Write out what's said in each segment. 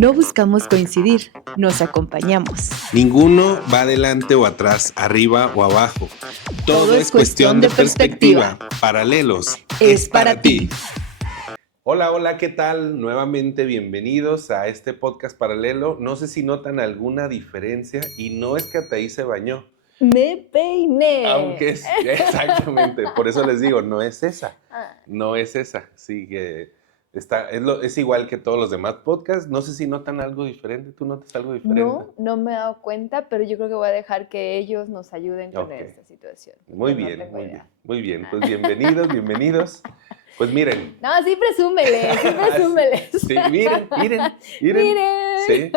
No buscamos coincidir, nos acompañamos. Ninguno va adelante o atrás, arriba o abajo. Todo es cuestión de perspectiva. Paralelos Es para ti. Hola, hola, ¿qué tal? Nuevamente bienvenidos a este podcast paralelo. No sé si notan alguna diferencia y no es que Ataí se bañó. Me peiné. Aunque es, exactamente, por eso les digo, no es esa. No es esa. Sí que es igual que todos los demás podcasts. No sé si notan algo diferente. ¿Tú notas algo diferente? No me he dado cuenta, pero yo creo que voy a dejar que ellos nos ayuden con Ok. esta situación. Muy No bien, tengo muy idea. bien. Muy bien, pues bienvenidos. Pues miren. No, sí presúmeles. Sí, miren. Sí,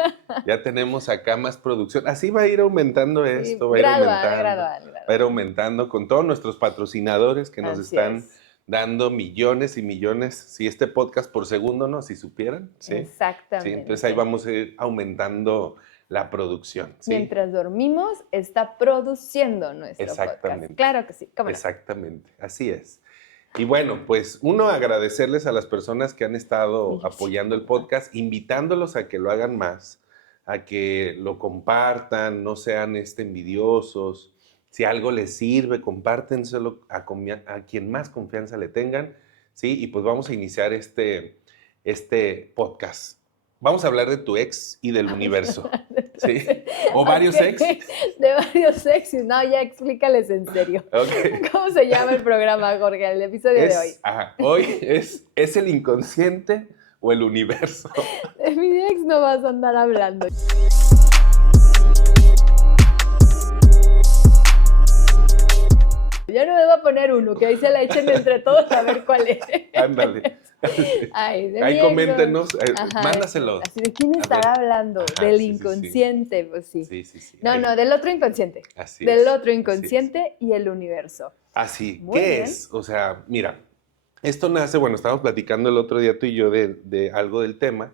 ya tenemos acá más producción. Así va a ir aumentando esto, va a ir aumentando. Va a ir aumentando con todos nuestros patrocinadores que nos Así están es. dando millones y millones, si este podcast por segundo, ¿no? Si supieran, ¿sí? Exactamente. Sí, entonces ahí vamos a ir aumentando la producción, ¿sí? Mientras dormimos, está produciendo nuestro Exactamente. podcast. Claro que sí. ¿Cómo no? Exactamente, así es. Y bueno, pues uno, agradecerles a las personas que han estado apoyando el podcast, invitándolos a que lo hagan más, a que lo compartan, no sean envidiosos. Si algo les sirve, compártenselo a quien más confianza le tengan, ¿sí? Y pues vamos a iniciar este podcast. Vamos a hablar de tu ex y del universo, ¿sí? ¿O varios ex? De varios ex. No, ya explícales en serio. Okay. ¿Cómo se llama el programa, Jorge, el episodio de hoy? Hoy es el inconsciente o el universo. De mi ex no vas a andar hablando. Yo no me voy a poner uno, que ahí se la echen entre todos a ver cuál es. Ándale. Ay, ahí coméntenos, Ajá, mándaselo. Así de quién estará hablando, Ajá, del sí, inconsciente, sí. Pues sí. Sí. No, del otro inconsciente. Así del es, otro inconsciente y el universo. Así, Muy ¿qué bien. es? O sea, mira, esto nace, bueno, estábamos platicando el otro día tú y yo de algo del tema,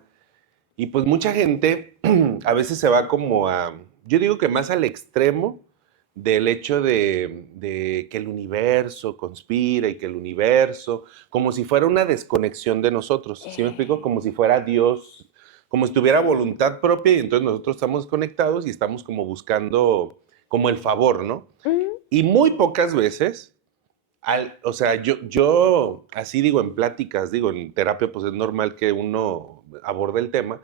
y pues mucha gente a veces se va como yo digo que más al extremo del hecho de que el universo conspira y que el universo, como si fuera una desconexión de nosotros, ¿sí me explico? Como si fuera Dios, como si tuviera voluntad propia y entonces nosotros estamos conectados y estamos como buscando como el favor, ¿no? Y muy pocas veces, o sea, yo así digo en pláticas, digo en terapia, pues es normal que uno aborde el tema,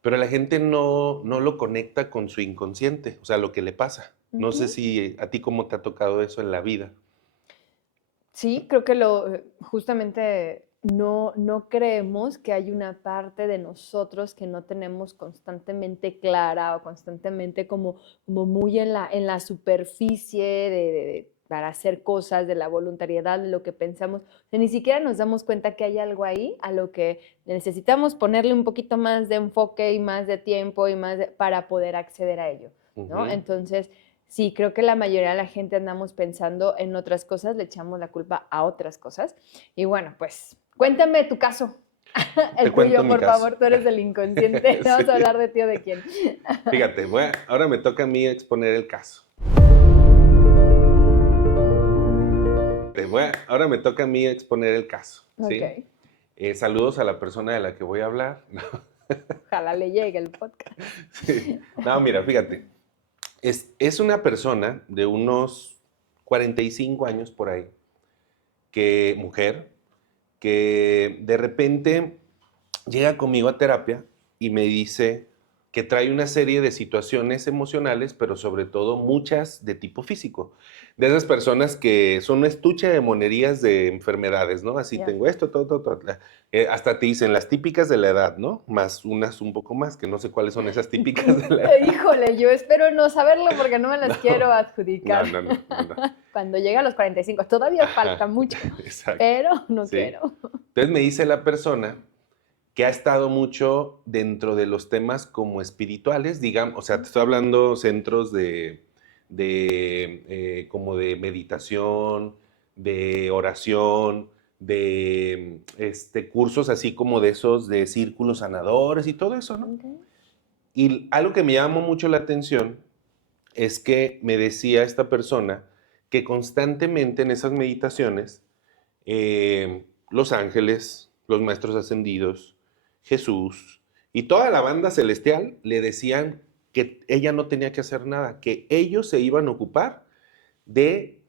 pero la gente no lo conecta con su inconsciente, o sea, lo que le pasa. No sé si a ti cómo te ha tocado eso en la vida. Sí, creo que justamente no creemos que hay una parte de nosotros que no tenemos constantemente clara o constantemente como muy en la superficie para hacer cosas, de la voluntariedad, de lo que pensamos. O sea, ni siquiera nos damos cuenta que hay algo ahí a lo que necesitamos ponerle un poquito más de enfoque y más de tiempo y para poder acceder a ello, ¿no? Ujú. Entonces, sí, creo que la mayoría de la gente andamos pensando en otras cosas, le echamos la culpa a otras cosas. Y bueno, pues cuéntame tu caso. El tuyo, por favor, tú eres el inconsciente. Sí. Vamos a hablar de ti o de quién. Fíjate, ahora me toca a mí exponer el caso. Ahora me toca a mí exponer el caso, ¿sí? Ok. Saludos a la persona de la que voy a hablar. Ojalá le llegue el podcast. Sí. No, mira, fíjate. Es una persona de unos 45 años por ahí, mujer, que de repente llega conmigo a terapia y me dice que trae una serie de situaciones emocionales, pero sobre todo muchas de tipo físico. De esas personas que son un estuche de monerías de enfermedades, ¿no? Así tengo esto, todo. Hasta te dicen las típicas de la edad, ¿no? Más unas un poco más, que no sé cuáles son esas típicas de la edad. Híjole, yo espero no saberlo porque no me las quiero adjudicar. No. Cuando llegue a los 45, todavía falta mucho, Exacto. pero no Sí. quiero. Entonces me dice la persona que ha estado mucho dentro de los temas como espirituales, digamos, o sea, te estoy hablando centros como de meditación, de oración, de cursos así como de esos de círculos sanadores y todo eso, ¿no? Okay. Y algo que me llamó mucho la atención es que me decía esta persona que constantemente en esas meditaciones, los ángeles, los maestros ascendidos, Jesús Y toda la banda celestial le decían que ella no tenía que hacer nada, que ellos se iban a ocupar de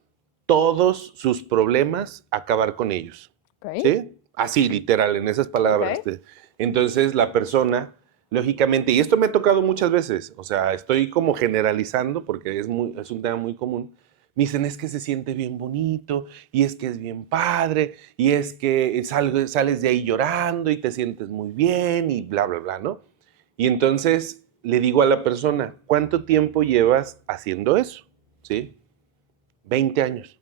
todos sus problemas, acabar con ellos. Ok. ¿Sí? Así, literal, en esas palabras. Ok. Entonces la persona, lógicamente, y esto me ha tocado muchas veces, o sea, estoy como generalizando porque es un tema muy común. Me dicen, es que se siente bien bonito, y es que es bien padre, y es que sales de ahí llorando y te sientes muy bien, y bla, bla, bla, ¿no? Y entonces le digo a la persona, ¿cuánto tiempo llevas haciendo eso? ¿Sí? 20 años.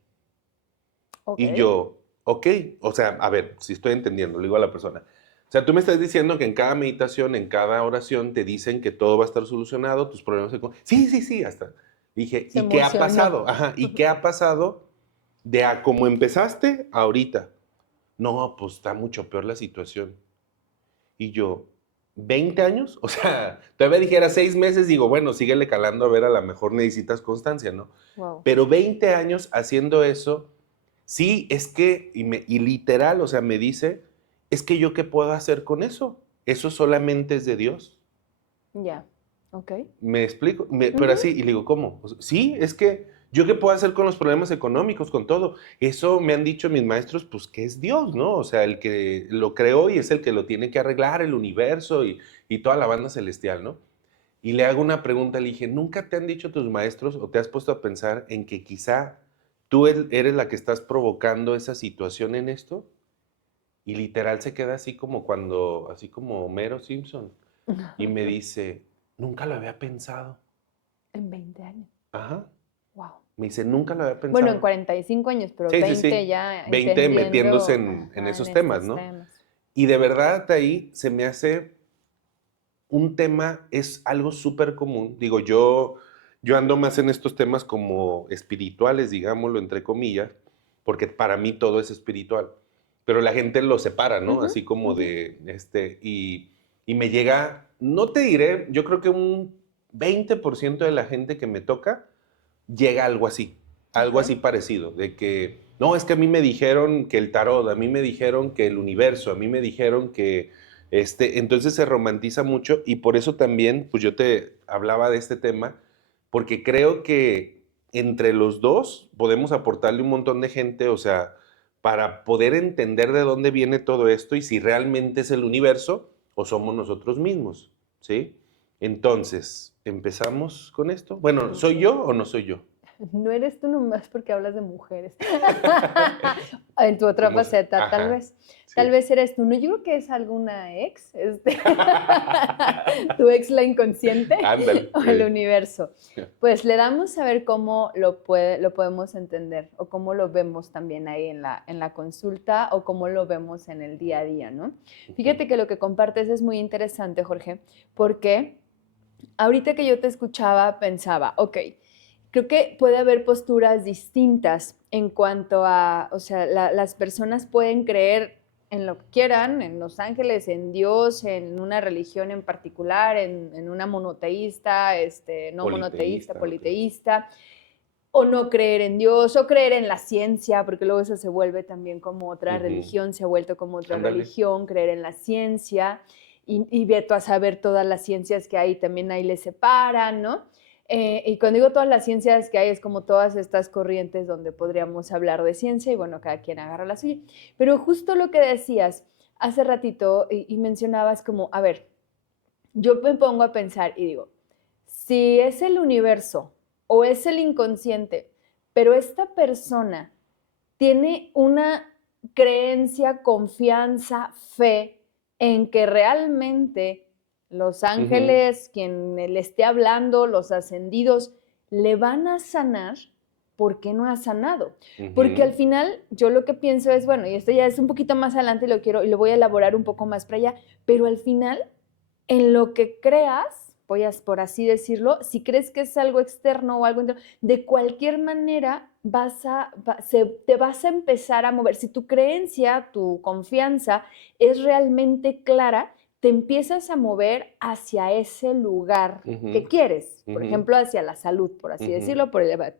Ok. Y yo, ok, o sea, a ver, si estoy entendiendo, le digo a la persona. O sea, tú me estás diciendo que en cada meditación, en cada oración, te dicen que todo va a estar solucionado, tus problemas se... Sí, sí, sí, hasta. Dije, Se ¿y qué ha emocionó. pasado? Ajá, ¿y qué ha pasado de a cómo empezaste a ahorita? No, pues está mucho peor la situación. Y yo, ¿20 años? O sea, todavía dijera 6 meses, digo, bueno, síguele calando, a ver, a lo mejor necesitas constancia, ¿no? Wow. Pero 20 años haciendo eso, sí, es que, y literal, o sea, me dice, es que yo qué puedo hacer con eso. Eso solamente es de Dios. Ya. Ok. ¿Me explico? Pero Ujú. así, y le digo, ¿cómo? O sea, sí, es que yo qué puedo hacer con los problemas económicos, con todo. Eso me han dicho mis maestros, pues que es Dios, ¿no? O sea, el que lo creó y es el que lo tiene que arreglar, el universo y toda la banda celestial, ¿no? Y le hago una pregunta, le dije, ¿nunca te han dicho tus maestros o te has puesto a pensar en que quizá tú eres la que estás provocando esa situación en esto? Y literal se queda así como así como Homero Simpson. Y me dice, nunca lo había pensado. En 20 años. Ajá. Wow. Me dice, nunca lo había Bueno, en pensado. 45 años, pero Sí, sí, 20 sí. ya 20 metiéndose entendiendo, en ajá, en esos temas, estos ¿no? temas. Y de verdad ahí se me hace un tema, es algo súper común. Digo, yo ando más en estos temas como espirituales, digámoslo, entre comillas, porque para mí todo es espiritual. Pero la gente lo separa, ¿no? Ujú, Así como ujú. y me llega, no te diré, yo creo que un 20% de la gente que me toca llega a Ok. algo así parecido, de que, no, es que a mí me dijeron que el tarot, a mí me dijeron que el universo, a mí me dijeron que, entonces se romantiza mucho y por eso también, pues yo te hablaba de este tema, porque creo que entre los dos podemos aportarle un montón de gente, o sea, para poder entender de dónde viene todo esto y si realmente es el universo o somos nosotros mismos, ¿sí? Entonces, ¿empezamos con esto? Bueno, ¿soy Ok. yo o no soy yo? No eres tú nomás porque hablas de mujeres. En tu otra ¿Cómo se? faceta, tal Ajá, vez. Tal sí. vez eres tú. No, yo creo que es alguna ex, tu ex la inconsciente Ándale. o el universo. Pues le damos a ver cómo lo podemos entender o cómo lo vemos también ahí en la consulta o cómo lo vemos en el día a día, ¿no? Fíjate que lo que compartes es muy interesante, Jorge, porque ahorita que yo te escuchaba pensaba, ok, creo que puede haber posturas distintas en cuanto a, o sea, las personas pueden creer en lo que quieran, en los ángeles, en Dios, en una religión en particular, en una monoteísta, no monoteísta, Politeísta, ok. politeísta, o no creer en Dios, o creer en la ciencia, porque luego eso se vuelve también como otra Ujú. religión, se ha vuelto como otra Ándale. religión, creer en la ciencia, y ve a saber todas las ciencias que hay, también ahí le separan, ¿no? Y cuando digo todas las ciencias que hay, es como todas estas corrientes donde podríamos hablar de ciencia, y bueno, cada quien agarra la suya. Pero justo lo que decías hace ratito, y mencionabas como, a ver, yo me pongo a pensar y digo, si es el universo o es el inconsciente, pero esta persona tiene una creencia, confianza, fe en que realmente los Ujú, ángeles, quien le esté hablando, los ascendidos, le van a sanar, ¿por qué no ha sanado? Porque al ujú, final yo lo que pienso es, bueno, y esto ya es un poquito más adelante, lo quiero y lo voy a elaborar un poco más para allá, pero al final en lo que creas, voy a, por así decirlo, si crees que es algo externo o algo interno, de cualquier manera te vas a empezar a mover. Si tu creencia, tu confianza es realmente clara, te empiezas a mover hacia ese lugar que ujú, quieres, por ujú, ejemplo, hacia la salud, por así ujú, decirlo,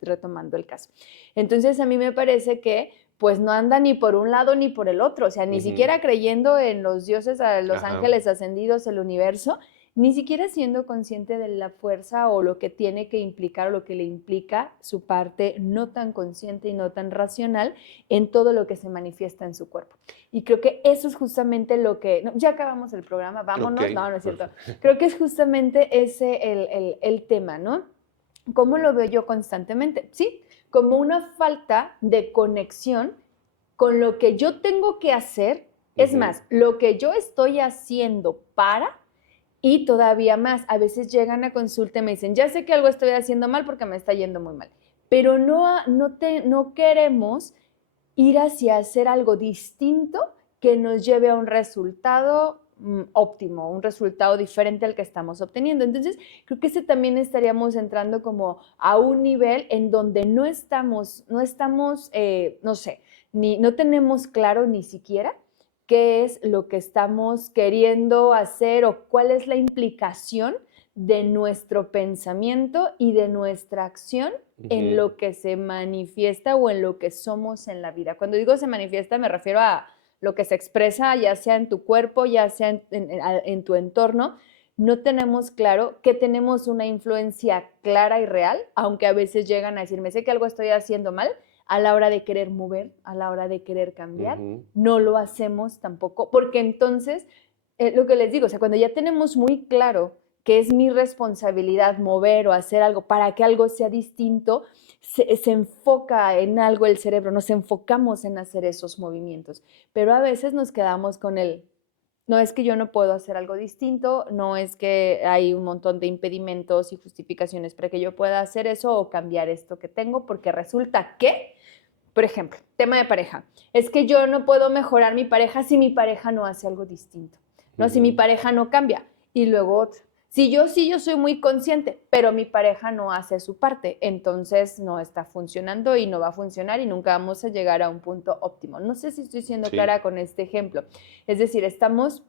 retomando el caso. Entonces, a mí me parece que pues no anda ni por un lado ni por el otro, o sea, ni siquiera creyendo en los dioses, a los ángeles ascendidos, el universo, ni siquiera siendo consciente de la fuerza o lo que tiene que implicar o lo que le implica su parte no tan consciente y no tan racional en todo lo que se manifiesta en su cuerpo. Y creo que eso es justamente lo que... No, ya acabamos el programa, vámonos. Okay. No, no es cierto. Creo que es justamente ese el tema, ¿no? ¿Cómo lo veo yo constantemente? Sí, como una falta de conexión con lo que yo tengo que hacer. Es más, lo que yo estoy haciendo para... Y todavía más, a veces llegan a consulta y me dicen, ya sé que algo estoy haciendo mal porque me está yendo muy mal, pero no queremos ir hacia hacer algo distinto que nos lleve a un resultado óptimo, un resultado diferente al que estamos obteniendo. Entonces, creo que ese también estaríamos entrando como a un nivel en donde no tenemos claro ni siquiera qué es lo que estamos queriendo hacer o cuál es la implicación de nuestro pensamiento y de nuestra acción en lo que se manifiesta o en lo que somos en la vida. Cuando digo se manifiesta me refiero a lo que se expresa, ya sea en tu cuerpo, ya sea en tu entorno. No tenemos claro que tenemos una influencia clara y real, aunque a veces llegan a decirme, sé que algo estoy haciendo mal, a la hora de querer mover, a la hora de querer cambiar, no lo hacemos tampoco, porque entonces, lo que les digo, o sea, cuando ya tenemos muy claro que es mi responsabilidad mover o hacer algo para que algo sea distinto, se enfoca en algo el cerebro, nos enfocamos en hacer esos movimientos, pero a veces nos quedamos con no es que yo no puedo hacer algo distinto, no es que hay un montón de impedimentos y justificaciones para que yo pueda hacer eso o cambiar esto que tengo, porque resulta que, por ejemplo, tema de pareja, es que yo no puedo mejorar mi pareja si mi pareja no hace algo distinto, ¿no? Si mi pareja no cambia. Y luego otra. Si yo soy muy consciente, pero mi pareja no hace su parte, entonces no está funcionando y no va a funcionar y nunca vamos a llegar a un punto óptimo. No sé si estoy siendo clara con este ejemplo. Es decir, estamos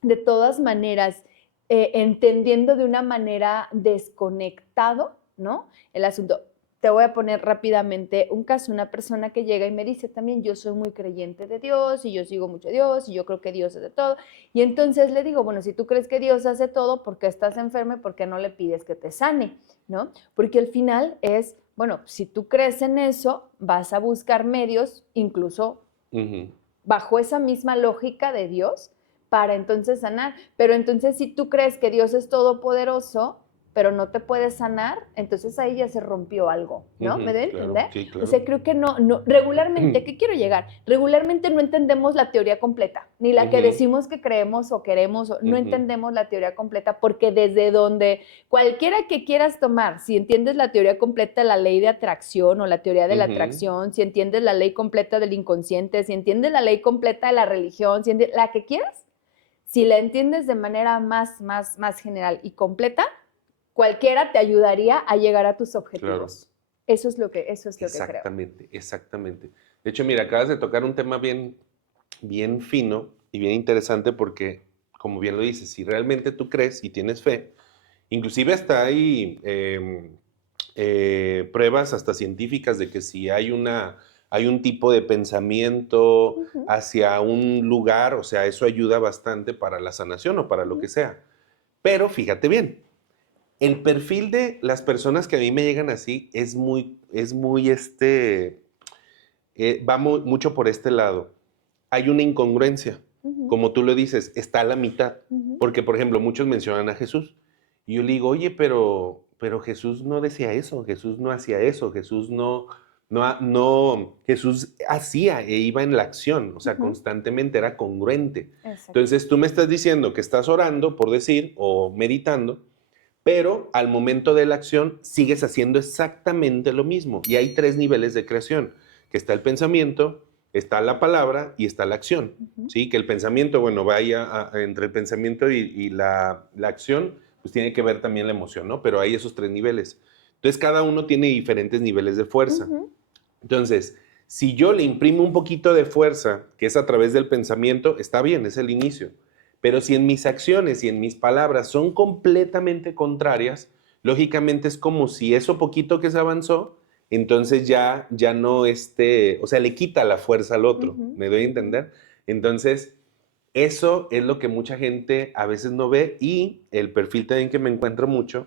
de todas maneras entendiendo de una manera desconectado, ¿no? El asunto. Te voy a poner rápidamente un caso, una persona que llega y me dice también, yo soy muy creyente de Dios y yo sigo mucho a Dios y yo creo que Dios hace todo. Y entonces le digo, bueno, si tú crees que Dios hace todo, ¿por qué estás enfermo y por qué no le pides que te sane? ¿No? Porque al final es, bueno, si tú crees en eso, vas a buscar medios, incluso bajo esa misma lógica de Dios, para entonces sanar. Pero entonces si tú crees que Dios es todopoderoso, pero no te puedes sanar, entonces ahí ya se rompió algo, ¿no? ¿Me deben entender? Sí, claro. O sea, creo que no regularmente, ¿a qué quiero llegar? Regularmente no entendemos la teoría completa, ni la que decimos que creemos o queremos, no entendemos la teoría completa, porque desde donde cualquiera que quieras tomar, si entiendes la teoría completa de la ley de atracción o la teoría de la atracción, si entiendes la ley completa del inconsciente, si entiendes la ley completa de la religión, si entiendes, la que quieras, si la entiendes de manera más general y completa, cualquiera te ayudaría a llegar a tus objetivos. Claro. Eso es lo que creo. Exactamente. De hecho, mira, acabas de tocar un tema bien fino y bien interesante porque, como bien lo dices, si realmente tú crees y tienes fe, inclusive hasta hay pruebas hasta científicas de que si hay un tipo de pensamiento hacia un lugar, o sea, eso ayuda bastante para la sanación o para lo que sea. Pero fíjate bien, el perfil de las personas que a mí me llegan así va mucho por este lado. Hay una incongruencia, como tú lo dices, está a la mitad. Porque, por ejemplo, muchos mencionan a Jesús. Y yo le digo, oye, pero Jesús no decía eso, Jesús no hacía eso, Jesús Jesús hacía e iba en la acción, o sea, constantemente era congruente. Exacto. Entonces, tú me estás diciendo que estás orando, por decir, o meditando, pero al momento de la acción sigues haciendo exactamente lo mismo. Y hay 3 niveles de creación, que está el pensamiento, está la palabra y está la acción. ¿Sí? Que el pensamiento, bueno, vaya entre el pensamiento y la acción, pues tiene que ver también la emoción, ¿no? Pero hay esos 3 niveles. Entonces, cada uno tiene diferentes niveles de fuerza. Entonces, si yo le imprimo un poquito de fuerza, que es a través del pensamiento, está bien, es el inicio. Pero si en mis acciones y en mis palabras son completamente contrarias, lógicamente es como si eso poquito que se avanzó entonces ya no o sea, le quita la fuerza al otro, Ujú. ¿me doy a entender? Entonces, eso es lo que mucha gente a veces no ve y el perfil también que me encuentro mucho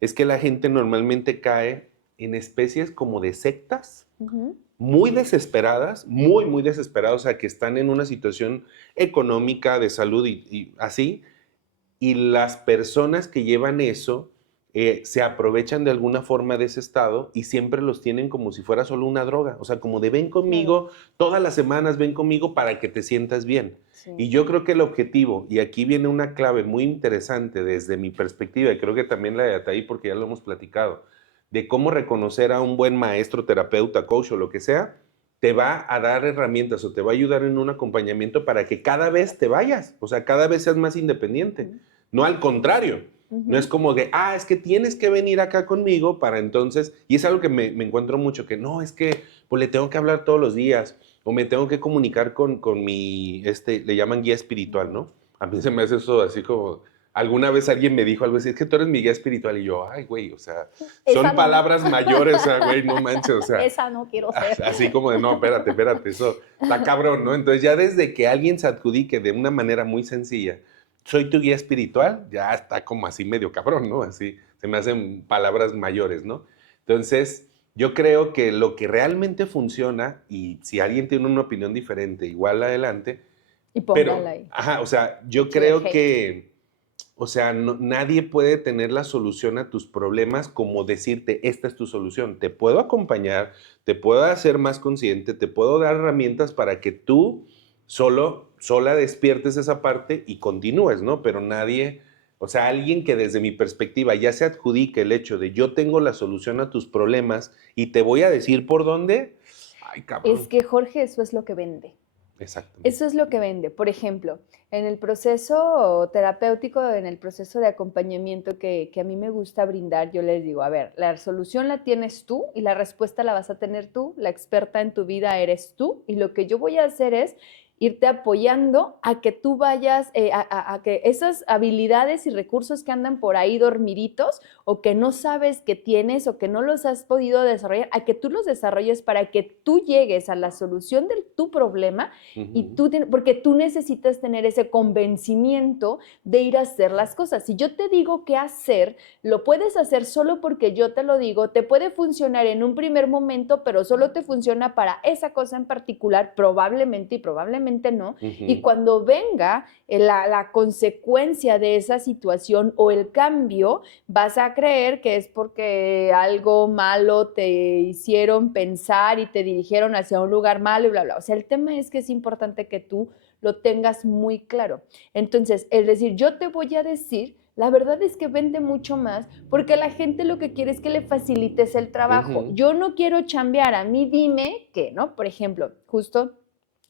es que la gente normalmente cae en especies como de sectas Ujú. muy desesperadas, muy desesperadas, o sea, que están en una situación económica, de salud y así, y las personas que llevan eso se aprovechan de alguna forma de ese estado y siempre los tienen como si fuera solo una droga. O sea, como de ven Claro, conmigo, todas las semanas ven conmigo para que te sientas bien. Y sí. yo creo que el objetivo, y aquí viene una clave muy interesante desde mi perspectiva, y creo que también la de Ataí, porque ya lo hemos platicado, de cómo reconocer a un buen maestro, terapeuta, coach o lo que sea, te va a dar herramientas o te va a ayudar en un acompañamiento para que cada vez te vayas, o sea, cada vez seas más independiente. Ujú. No al contrario. No es Ujú. como de, es que tienes que venir acá conmigo para entonces, y es algo que me encuentro mucho, que no, es que pues le tengo que hablar todos los días, o me tengo que comunicar con mi, le llaman guía espiritual, ¿no? A mí se me hace eso así como, alguna vez alguien me dijo algo así, es que tú eres mi guía espiritual, y yo, ay, güey, o sea, Esa son no. palabras mayores, o sea, güey, no manches, o sea, Esa no quiero ser. así como de, no, espérate, eso está cabrón, ¿no? Entonces ya desde que alguien se adjudique de una manera muy sencilla, soy tu guía espiritual, ya está como así medio cabrón, ¿no? Así se me hacen palabras mayores, ¿no? Entonces, yo creo que lo que realmente funciona, y si alguien tiene una opinión diferente, igual adelante, Y póngala pero, ahí. ajá, o sea, yo Échale creo hate. que, o sea, nadie puede tener la solución a tus problemas como decirte, esta es tu solución. Te puedo acompañar, te puedo hacer más consciente, te puedo dar herramientas para que tú sola despiertes esa parte y continúes, ¿no? Pero nadie, o sea, alguien que desde mi perspectiva ya se adjudique el hecho de yo tengo la solución a tus problemas y te voy a decir por dónde, ay, Es cabrón. que, Jorge, eso es lo que vende. Exactamente. Eso es lo que vende. Por ejemplo, en el proceso terapéutico, en el proceso de acompañamiento que a mí me gusta brindar, yo les digo, a ver, la solución la tienes tú y la respuesta la vas a tener tú, la experta en tu vida eres tú, y lo que yo voy a hacer es irte apoyando a que tú vayas, a que esas habilidades y recursos que andan por ahí dormiditos o que no sabes que tienes o que no los has podido desarrollar, a que tú los desarrolles para que tú llegues a la solución de tu problema. Y Ujú. tú porque tú necesitas tener ese convencimiento de ir a hacer las cosas. Si yo te digo qué hacer, lo puedes hacer solo porque yo te lo digo, te puede funcionar en un primer momento, pero solo te funciona para esa cosa en particular, probablemente y probablemente no. Y Ujú. cuando venga la consecuencia de esa situación o el cambio, vas a creer que es porque algo malo te hicieron pensar y te dirigieron hacia un lugar malo y bla, bla. O sea, el tema es que es importante que tú lo tengas muy claro. Entonces, es decir, yo te voy a decir, la verdad es que vende mucho más porque la gente lo que quiere es que le facilites el trabajo. Ujú. Yo no quiero chambear, a mí dime que, ¿no? Por ejemplo, justo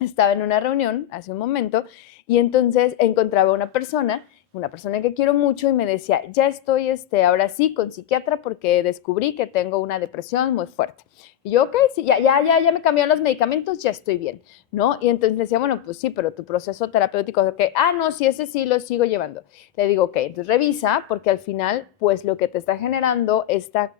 estaba en una reunión hace un momento y entonces encontraba una persona que quiero mucho y me decía, ya estoy ahora sí con psiquiatra porque descubrí que tengo una depresión muy fuerte. Y yo, ok, sí, ya me cambiaron los medicamentos, ya estoy bien, ¿no? Y entonces me decía, bueno, pues sí, pero tu proceso terapéutico, ok, no, sí, ese sí lo sigo llevando. Le digo, ok, entonces revisa porque al final, pues lo que te está generando esta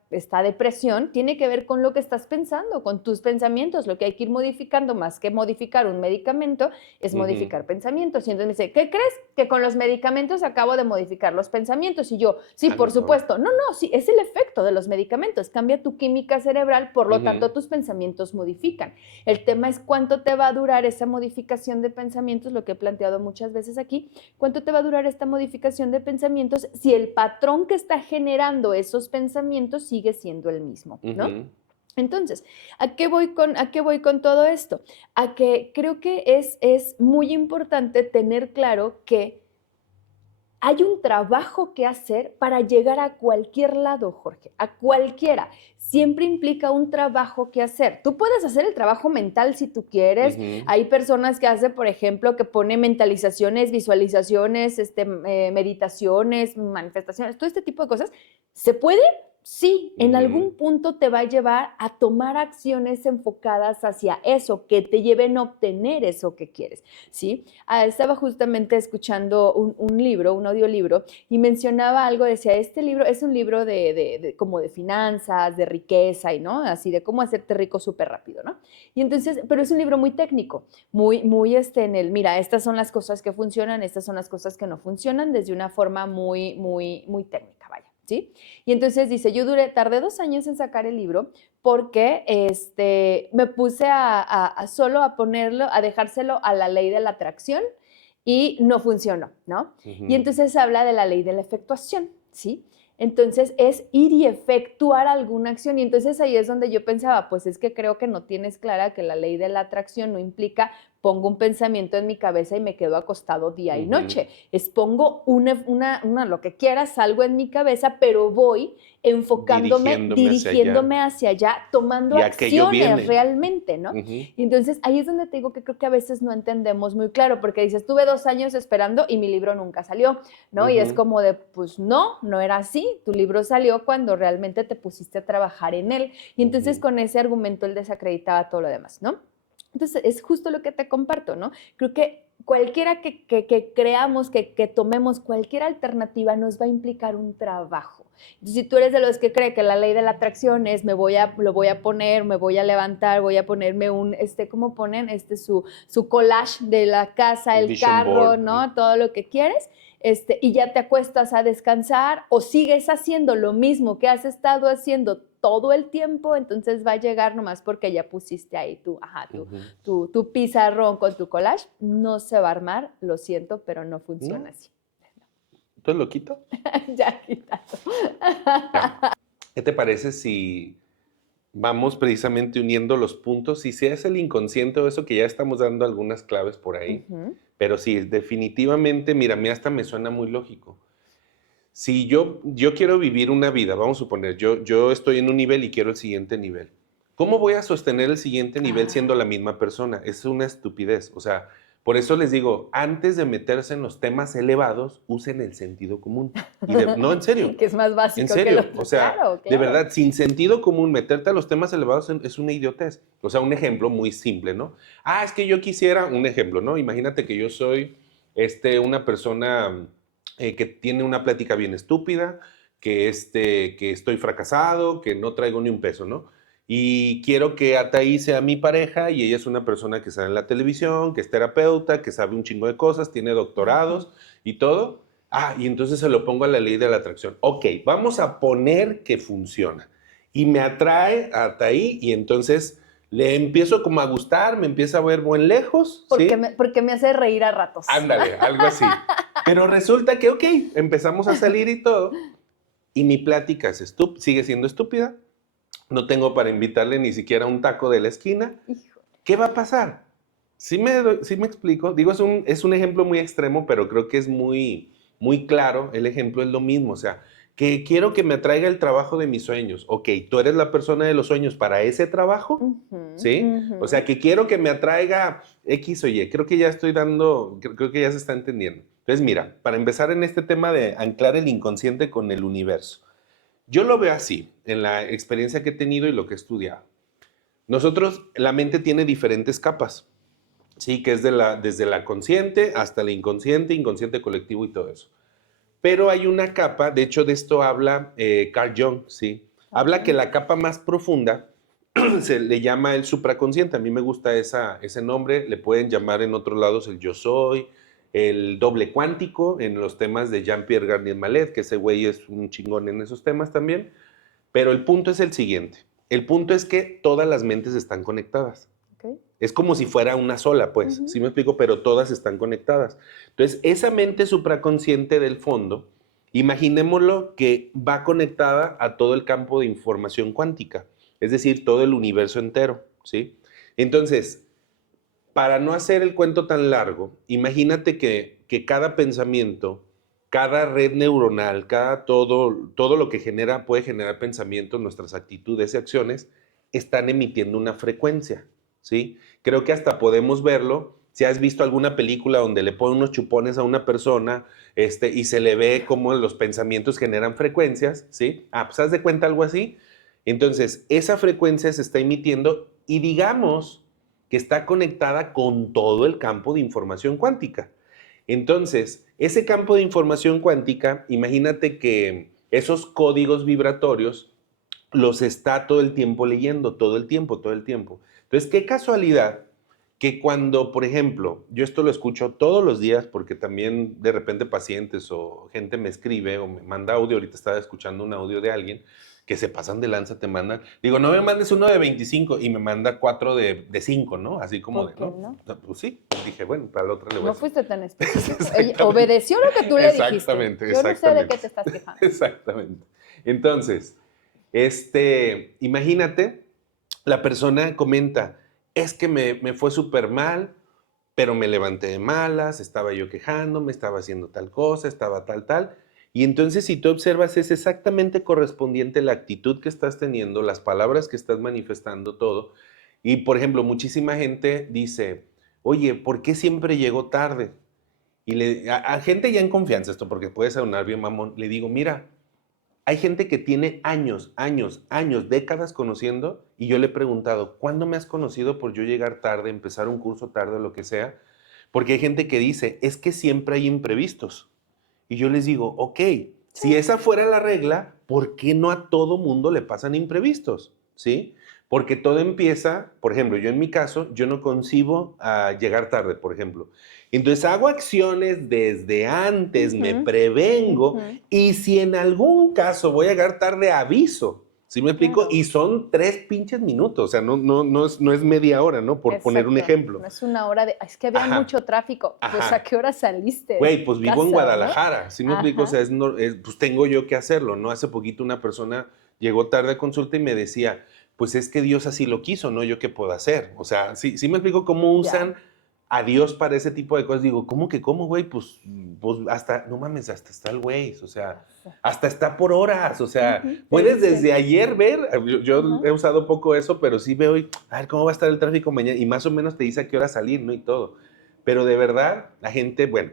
depresión tiene que ver con lo que estás pensando, con tus pensamientos. Lo que hay que ir modificando más que modificar un medicamento es Ujú. modificar pensamientos. Y entonces me dice, ¿qué crees? Que con los medicamentos acabo de modificar los pensamientos. Y yo, sí, por Anda, cabrón. supuesto. No, no, sí, es el efecto de los medicamentos. Cambia tu química cerebral, por lo Ujú. tanto tus pensamientos modifican. El tema es cuánto te va a durar esa modificación de pensamientos, lo que he planteado muchas veces aquí, cuánto te va a durar esta modificación de pensamientos si el patrón que está generando esos pensamientos sigue siendo el mismo, ¿no? Ujú. Entonces, ¿a qué voy con todo esto? A que creo que es muy importante tener claro que hay un trabajo que hacer para llegar a cualquier lado, Jorge, a cualquiera. Siempre implica un trabajo que hacer. Tú puedes hacer el trabajo mental si tú quieres. Ujú. Hay personas que hacen, por ejemplo, que ponen mentalizaciones, visualizaciones, meditaciones, manifestaciones, todo este tipo de cosas. ¿Se puede? sí, en Ujú. algún punto te va a llevar a tomar acciones enfocadas hacia eso, que te lleven a obtener eso que quieres, ¿sí? Estaba justamente escuchando un libro, un audiolibro, y mencionaba algo, decía, este libro es un libro como de finanzas, de riqueza, y ¿no? Así de cómo hacerte rico súper rápido, ¿no? Y entonces, pero es un libro muy técnico, muy en el, mira, estas son las cosas que funcionan, estas son las cosas que no funcionan, desde una forma muy técnica, vaya, ¿sí? Y entonces dice, tardé 2 años en sacar el libro porque me puse solo a ponerlo, a dejárselo a la ley de la atracción y no funcionó, ¿no? Y Ujú. entonces habla de la ley de la efectuación, ¿sí? Entonces es ir y efectuar alguna acción. Y entonces ahí es donde yo pensaba, pues es que creo que no tienes clara que la ley de la atracción no implica pongo un pensamiento en mi cabeza y me quedo acostado día y Ujú. noche. Es pongo lo que quieras, algo en mi cabeza, pero voy enfocándome, Dirigiéndome hacia allá. dirigiéndome hacia allá, tomando Y aquello acciones viene. realmente, ¿no? Ujú. Y entonces ahí es donde te digo que creo que a veces no entendemos muy claro, porque dices, tuve 2 años esperando y mi libro nunca salió, ¿no? Y es Ujú. como de, pues no era así, tu libro salió cuando realmente te pusiste a trabajar en él. Y entonces Ujú. con ese argumento él desacreditaba todo lo demás, ¿no? Entonces, es justo lo que te comparto, ¿no? Creo que cualquiera que creamos, que tomemos cualquier alternativa nos va a implicar un trabajo. Si tú eres de los que cree que la ley de la atracción es lo voy a poner, me voy a levantar, voy a ponerme ¿cómo ponen? Su collage de la casa, el Vision carro, board. ¿no? Todo lo que quieres, y ya te acuestas a descansar o sigues haciendo lo mismo que has estado haciendo todo el tiempo, entonces va a llegar nomás porque ya pusiste ahí Ujú. tu pizarrón con tu collage, no se va a armar, lo siento, pero no funciona ¿No? así. ¿Entonces lo quito? Ya quitado. Ya. ¿Qué te parece si vamos precisamente uniendo los puntos? Y si es el inconsciente o eso que ya estamos dando algunas claves por ahí, Ujú. pero sí, definitivamente, mira, a mí hasta me suena muy lógico. Si yo quiero vivir una vida, vamos a suponer, yo estoy en un nivel y quiero el siguiente nivel. ¿Cómo voy a sostener el siguiente nivel siendo la misma persona? Es una estupidez. O sea, por eso les digo, antes de meterse en los temas elevados, usen el sentido común. No, en serio, Que es más en básico que el serio. O otro. sea, Claro, de claro. verdad, sin sentido común, meterte a los temas elevados es una idiotez. O sea, un ejemplo muy simple, ¿no? Ah, es que yo quisiera, un ejemplo, ¿no? Imagínate que yo soy una persona que tiene una plática bien estúpida, que estoy fracasado, que no traigo ni un peso, ¿no? Y quiero que Ataí sea mi pareja y ella es una persona que sale en la televisión, que es terapeuta, que sabe un chingo de cosas, tiene doctorados y todo. Ah, y entonces se lo pongo a la ley de la atracción. Ok, vamos a poner que funciona. Y me atrae a Ataí y entonces le empiezo como a gustar, me empieza a ver buen lejos, ¿sí? Porque me hace reír a ratos. Ándale, algo así. Pero resulta que, ok, empezamos a salir y todo, y mi plática sigue siendo estúpida, no tengo para invitarle ni siquiera un taco de la esquina. Hijo. ¿Qué va a pasar? Sí me explico. Digo, es un ejemplo muy extremo, pero creo que es muy claro. El ejemplo es lo mismo. O sea, que quiero que me atraiga el trabajo de mis sueños. Ok, tú eres la persona de los sueños para ese trabajo, Ujú, ¿sí? O sea, ujú. que quiero que me atraiga X o Y. Creo que ya estoy dando, creo que ya se está entendiendo. Entonces, mira, para empezar en este tema de anclar el inconsciente con el universo. Yo lo veo así, en la experiencia que he tenido y lo que he estudiado. Nosotros, la mente tiene diferentes capas, ¿sí? Que es desde la consciente hasta la inconsciente, inconsciente colectivo y todo eso. Pero hay una capa, de hecho de esto habla Carl Jung, ¿sí? Habla que Ok. la capa más profunda se le llama el supraconsciente. A mí me gusta ese nombre, le pueden llamar en otros lados el yo soy, el doble cuántico, en los temas de Jean-Pierre Garnier Mallet, que ese güey es un chingón en esos temas también. Pero el punto es el siguiente. El punto es que todas las mentes están conectadas. Ok. Es como si fuera una sola, pues, Ujú. ¿sí me explico? Pero todas están conectadas. Entonces, esa mente supraconsciente del fondo, imaginémoslo que va conectada a todo el campo de información cuántica, es decir, todo el universo entero, ¿sí? Entonces, para no hacer el cuento tan largo, imagínate que cada pensamiento, cada red neuronal, todo lo que puede generar pensamientos, nuestras actitudes y acciones, están emitiendo una frecuencia, ¿sí? Creo que hasta podemos verlo si has visto alguna película donde le ponen unos chupones a una persona y se le ve cómo los pensamientos generan frecuencias, ¿sí? Pues haz de cuenta algo así. Entonces, esa frecuencia se está emitiendo y digamos que está conectada con todo el campo de información cuántica. Entonces, ese campo de información cuántica, imagínate que esos códigos vibratorios los está todo el tiempo leyendo, todo el tiempo, todo el tiempo. Entonces, qué casualidad que cuando, por ejemplo, yo esto lo escucho todos los días porque también de repente pacientes o gente me escribe o me manda audio, ahorita estaba escuchando un audio de alguien que se pasan de lanza, te mandan, digo, no me mandes uno de 25 y me manda 4 de 5, ¿no? Así como ¿Por de, qué ¿no? no? Pues sí, dije, bueno, para la otra le voy a No decir. fuiste tan específico. Ella Exactamente. obedeció lo que tú le dijiste. Exactamente, Yo no sé de qué exactamente. te estás quejando. Exactamente. Entonces, imagínate, la persona comenta, es que me fue súper mal, pero me levanté de malas, estaba yo quejándome, estaba haciendo tal cosa, estaba tal. Y entonces si tú observas es exactamente correspondiente la actitud que estás teniendo, las palabras que estás manifestando, todo. Y por ejemplo, muchísima gente dice, oye, ¿por qué siempre llego tarde? Y a gente ya en confianza esto, porque puede sonar bien mamón, le digo, mira, hay gente que tiene años, décadas conociendo y yo le he preguntado, ¿cuándo me has conocido por yo llegar tarde, empezar un curso tarde o lo que sea? Porque hay gente que dice, es que siempre hay imprevistos. Y yo les digo, ok, si esa fuera la regla, ¿por qué no a todo mundo le pasan imprevistos? ¿Sí? Porque todo empieza, por ejemplo, yo en mi caso, yo no concibo a llegar tarde, por ejemplo. Entonces hago acciones desde antes, me prevengo y si en algún caso voy a llegar tarde, aviso. ¿Sí me explico? Claro. Y son 3 pinches minutos, o sea, no es media hora, ¿no? Por poner un Exacto. ejemplo. No es una hora de, es que había Ajá, mucho tráfico. Pues ¿a ajá. qué hora saliste de Güey, tu pues vivo en casa, no? Guadalajara, ¿sí me explico? O Ajá. sea, pues tengo yo que hacerlo, ¿no? Hace poquito una persona llegó tarde a consulta y me decía, pues es que Dios así lo quiso, ¿no? ¿Yo qué puedo hacer? O sea, sí me explico cómo Ya. usan a Dios para ese tipo de cosas. Digo, ¿cómo, güey? Pues hasta, no mames, hasta está el güey, o sea, hasta está por horas, o sea, Te puedes dice. desde ayer ver, yo Ajá. he usado poco eso, pero sí veo, a ver, ¿cómo va a estar el tráfico mañana? Y más o menos te dice a qué hora salir, ¿no? Y todo. Pero de verdad, la gente, bueno,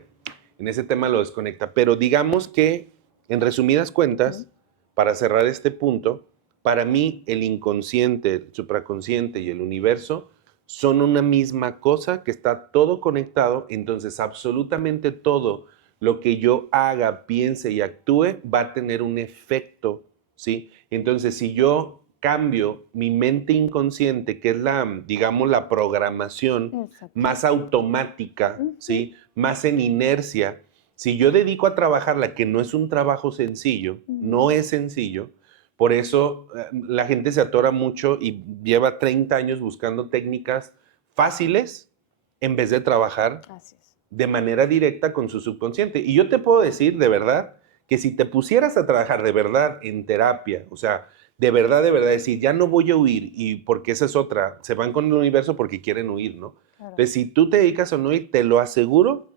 en ese tema lo desconecta. Pero digamos que, en resumidas cuentas, para cerrar este punto, para mí el inconsciente, el supraconsciente y el universo son una misma cosa que está todo conectado, entonces absolutamente todo lo que yo haga, piense y actúe va a tener un efecto, ¿sí? Entonces, si yo cambio mi mente inconsciente, que es digamos, la programación Exacto. más automática, ¿sí? Más en inercia, si yo dedico a trabajarla, que no es un trabajo sencillo, no es sencillo, por eso la gente se atora mucho y lleva 30 años buscando técnicas fáciles en vez de trabajar Así es. de manera directa con su subconsciente. Y yo te puedo decir de verdad que si te pusieras a trabajar de verdad en terapia, o sea, de verdad, decir, ya no voy a huir, y porque esa es otra, se van con el universo porque quieren huir, ¿no? Claro. Entonces, si tú te dedicas a no huir, te lo aseguro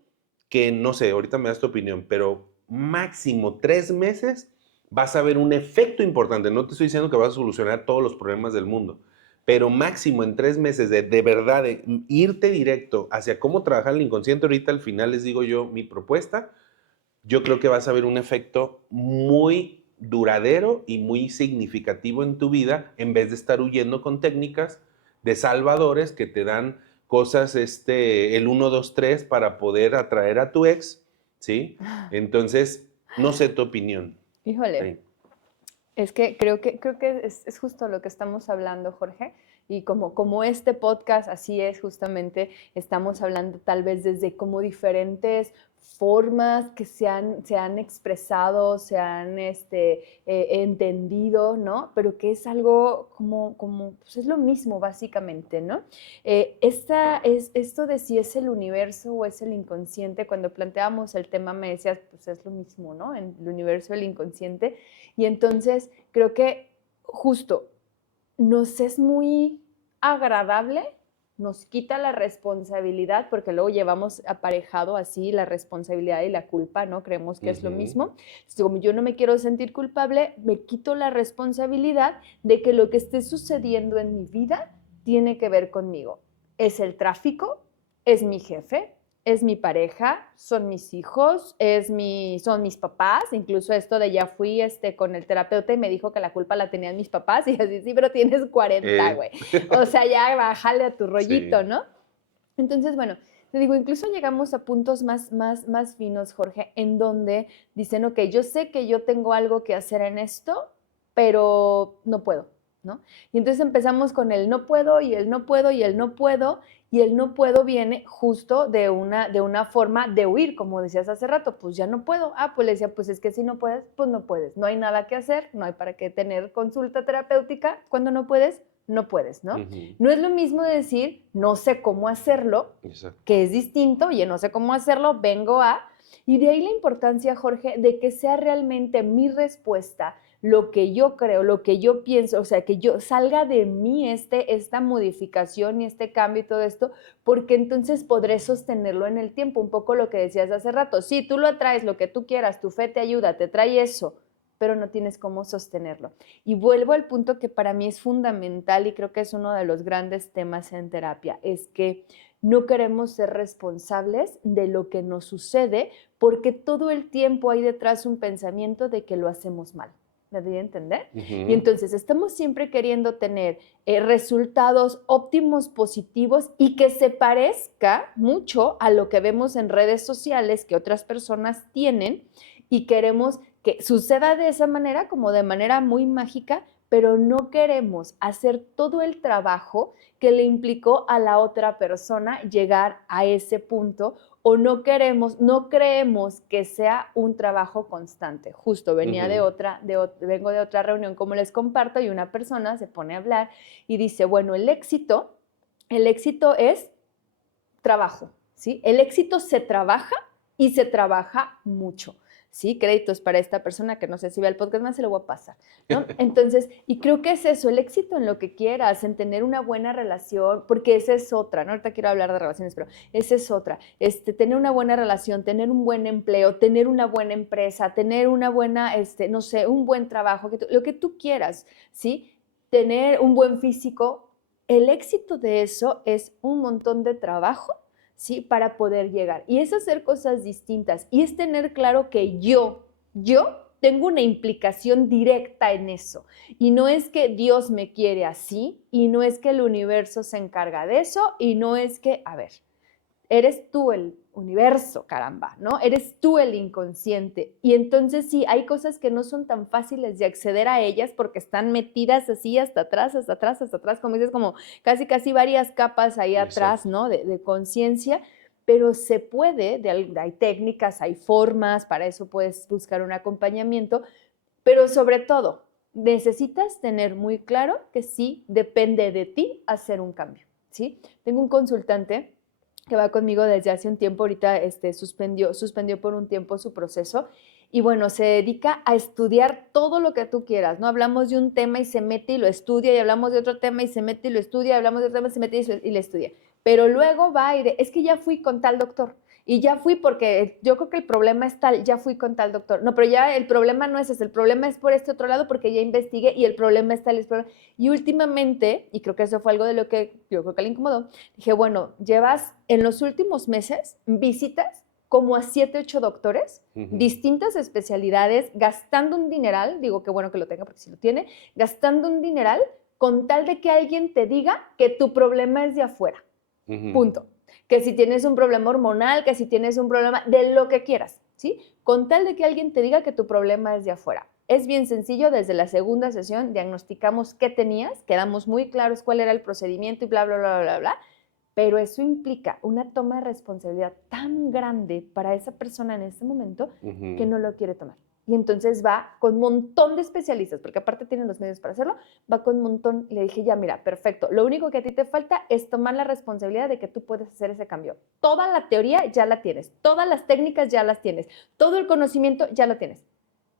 que, no sé, ahorita me das tu opinión, pero máximo 3 meses vas a ver un efecto importante. No te estoy diciendo que vas a solucionar todos los problemas del mundo, pero máximo en 3 meses de verdad, de irte directo hacia cómo trabajar el inconsciente. Ahorita al final les digo yo mi propuesta, yo creo que vas a ver un efecto muy duradero y muy significativo en tu vida en vez de estar huyendo con técnicas de salvadores que te dan cosas, el 1, 2, 3 para poder atraer a tu ex, ¿sí? Entonces, no sé tu opinión. Híjole. Sí. Es que creo que es justo lo que estamos hablando, Jorge. Y como este podcast, así es, justamente, estamos hablando tal vez desde como diferentes formas que se han expresado, se han entendido, ¿no? Pero que es algo pues es lo mismo, básicamente, ¿no? Esto de si es el universo o es el inconsciente, cuando planteábamos el tema me decías, pues es lo mismo, ¿no? En el universo, el inconsciente. Y entonces creo que justo nos es muy agradable, nos quita la responsabilidad, porque luego llevamos aparejado así la responsabilidad y la culpa, ¿no? Creemos que es lo mismo. Entonces, como yo no me quiero sentir culpable, me quito la responsabilidad de que lo que esté sucediendo en mi vida tiene que ver conmigo. ¿Es el tráfico? es mi jefe, es mi pareja, son mis hijos, son mis papás. Incluso esto de ya fui con el terapeuta y me dijo que la culpa la tenían mis papás. Y así, sí, pero tienes 40, güey. O sea, ya bájale a tu rollito, Sí. ¿no? Entonces, bueno, te digo, incluso llegamos a puntos más finos, Jorge, en donde dicen, ok, yo sé que yo tengo algo que hacer en esto, pero no puedo, ¿no? Y entonces empezamos con el no puedo y el no puedo y el no puedo, y el no puedo viene justo de una forma de huir, como decías hace rato, pues ya no puedo. Ah, pues le decía, pues es que si no puedes, pues no puedes. No hay nada que hacer, no hay para qué tener consulta terapéutica. Cuando no puedes, no puedes, ¿no? No es lo mismo de decir, no sé cómo hacerlo, Exacto. que es distinto, oye, no sé cómo hacerlo, vengo a... Y de ahí la importancia, Jorge, de que sea realmente mi respuesta, lo que yo creo, lo que yo pienso, o sea, que yo salga de mí esta modificación y este cambio y todo esto, porque entonces podré sostenerlo en el tiempo, un poco lo que decías hace rato. Sí, tú lo atraes, lo que tú quieras, tu fe te ayuda, te trae eso, pero no tienes cómo sostenerlo. Y vuelvo al punto que para mí es fundamental y creo que es uno de los grandes temas en terapia, es que no queremos ser responsables de lo que nos sucede porque todo el tiempo hay detrás un pensamiento de que lo hacemos mal. ¿Me doy a entender? Y entonces estamos siempre queriendo tener resultados óptimos, positivos y que se parezca mucho a lo que vemos en redes sociales que otras personas tienen y queremos que suceda de esa manera, como de manera muy mágica, pero no queremos hacer todo el trabajo que le implicó a la otra persona llegar a ese punto o no creemos que sea un trabajo constante. Justo vengo de otra reunión, como les comparto, y una persona se pone a hablar y dice, bueno, el éxito es trabajo, ¿sí? El éxito se trabaja y se trabaja mucho. Sí, créditos para esta persona que no sé si ve el podcast más, se lo voy a pasar, ¿no? Entonces, y creo que es eso, el éxito en lo que quieras, en tener una buena relación, porque esa es otra, ¿no? Ahorita quiero hablar de relaciones, pero esa es otra. Tener una buena relación, tener un buen empleo, tener una buena empresa, tener una buena, no sé, un buen trabajo, lo que tú quieras, ¿sí? Tener un buen físico, el éxito de eso es un montón de trabajo, ¿sí? Para poder llegar. Y es hacer cosas distintas. Y es tener claro que yo tengo una implicación directa en eso. Y no es que Dios me quiere así, y no es que el universo se encarga de eso, y no es que, a ver, eres tú el universo, caramba, ¿no? Eres tú el inconsciente. Y entonces sí, hay cosas que no son tan fáciles de acceder a ellas porque están metidas así hasta atrás, como dices, como casi varias capas ahí atrás, ¿no? De conciencia, pero se puede, hay técnicas, hay formas, para eso puedes buscar un acompañamiento, pero sobre todo, necesitas tener muy claro que sí depende de ti hacer un cambio, ¿sí? Tengo un consultante que va conmigo desde hace un tiempo, ahorita suspendió por un tiempo su proceso y bueno, se dedica a estudiar todo lo que tú quieras, ¿no? Hablamos de un tema y se mete y lo estudia, y hablamos de otro tema y se mete y lo estudia, y hablamos de otro tema y se mete y lo estudia. Pero luego va y es que ya fui con tal doctor, y ya fui porque yo creo que el problema es tal, ya fui con tal doctor. No, pero ya el problema no es ese, el problema es por este otro lado porque ya investigué y el problema es tal. Y últimamente, y creo que eso fue algo de lo que yo creo que le incomodó, dije, bueno, llevas en los últimos meses visitas como a 7, 8 doctores, distintas especialidades, gastando un dineral, digo que bueno que lo tenga porque sí lo tiene, gastando un dineral con tal de que alguien te diga que tu problema es de afuera. Punto. Que si tienes un problema hormonal, que si tienes un problema de lo que quieras, ¿sí? Con tal de que alguien te diga que tu problema es de afuera. Es bien sencillo, desde la segunda sesión diagnosticamos qué tenías, quedamos muy claros cuál era el procedimiento y bla, bla, bla, bla, bla, pero eso implica una toma de responsabilidad tan grande para esa persona en este momento que no lo quiere tomar. Y entonces va con un montón de especialistas, porque aparte tienen los medios para hacerlo, va con un montón y le dije, ya mira, perfecto, lo único que a ti te falta es tomar la responsabilidad de que tú puedes hacer ese cambio. Toda la teoría ya la tienes, todas las técnicas ya las tienes, todo el conocimiento ya lo tienes.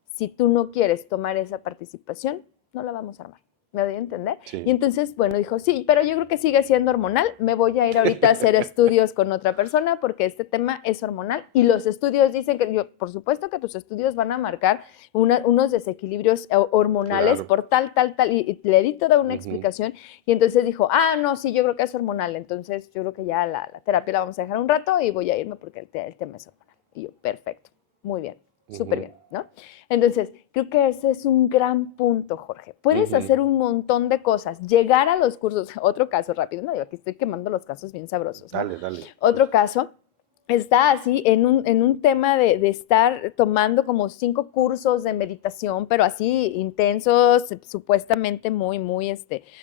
Si tú no quieres tomar esa participación, no la vamos a armar. ¿Me doy a entender? Sí. Y entonces, bueno, dijo, sí, pero yo creo que sigue siendo hormonal. Me voy a ir ahorita a hacer estudios con otra persona porque este tema es hormonal. Y los estudios dicen que, por supuesto que tus estudios van a marcar unos desequilibrios hormonales Claro. por tal, y le di toda una Ujú. explicación. Y entonces dijo, no, sí, yo creo que es hormonal. Entonces, yo creo que ya la terapia la vamos a dejar un rato y voy a irme porque el tema es hormonal. Y yo, perfecto, muy bien. Súper bien, ¿no? Entonces, creo que ese es un gran punto, Jorge. Puedes hacer un montón de cosas, llegar a los cursos, otro caso rápido, no, yo aquí estoy quemando los casos bien sabrosos, ¿no? Dale. Otro caso, está así en un tema de estar tomando como 5 cursos de meditación, pero así intensos, supuestamente muy, o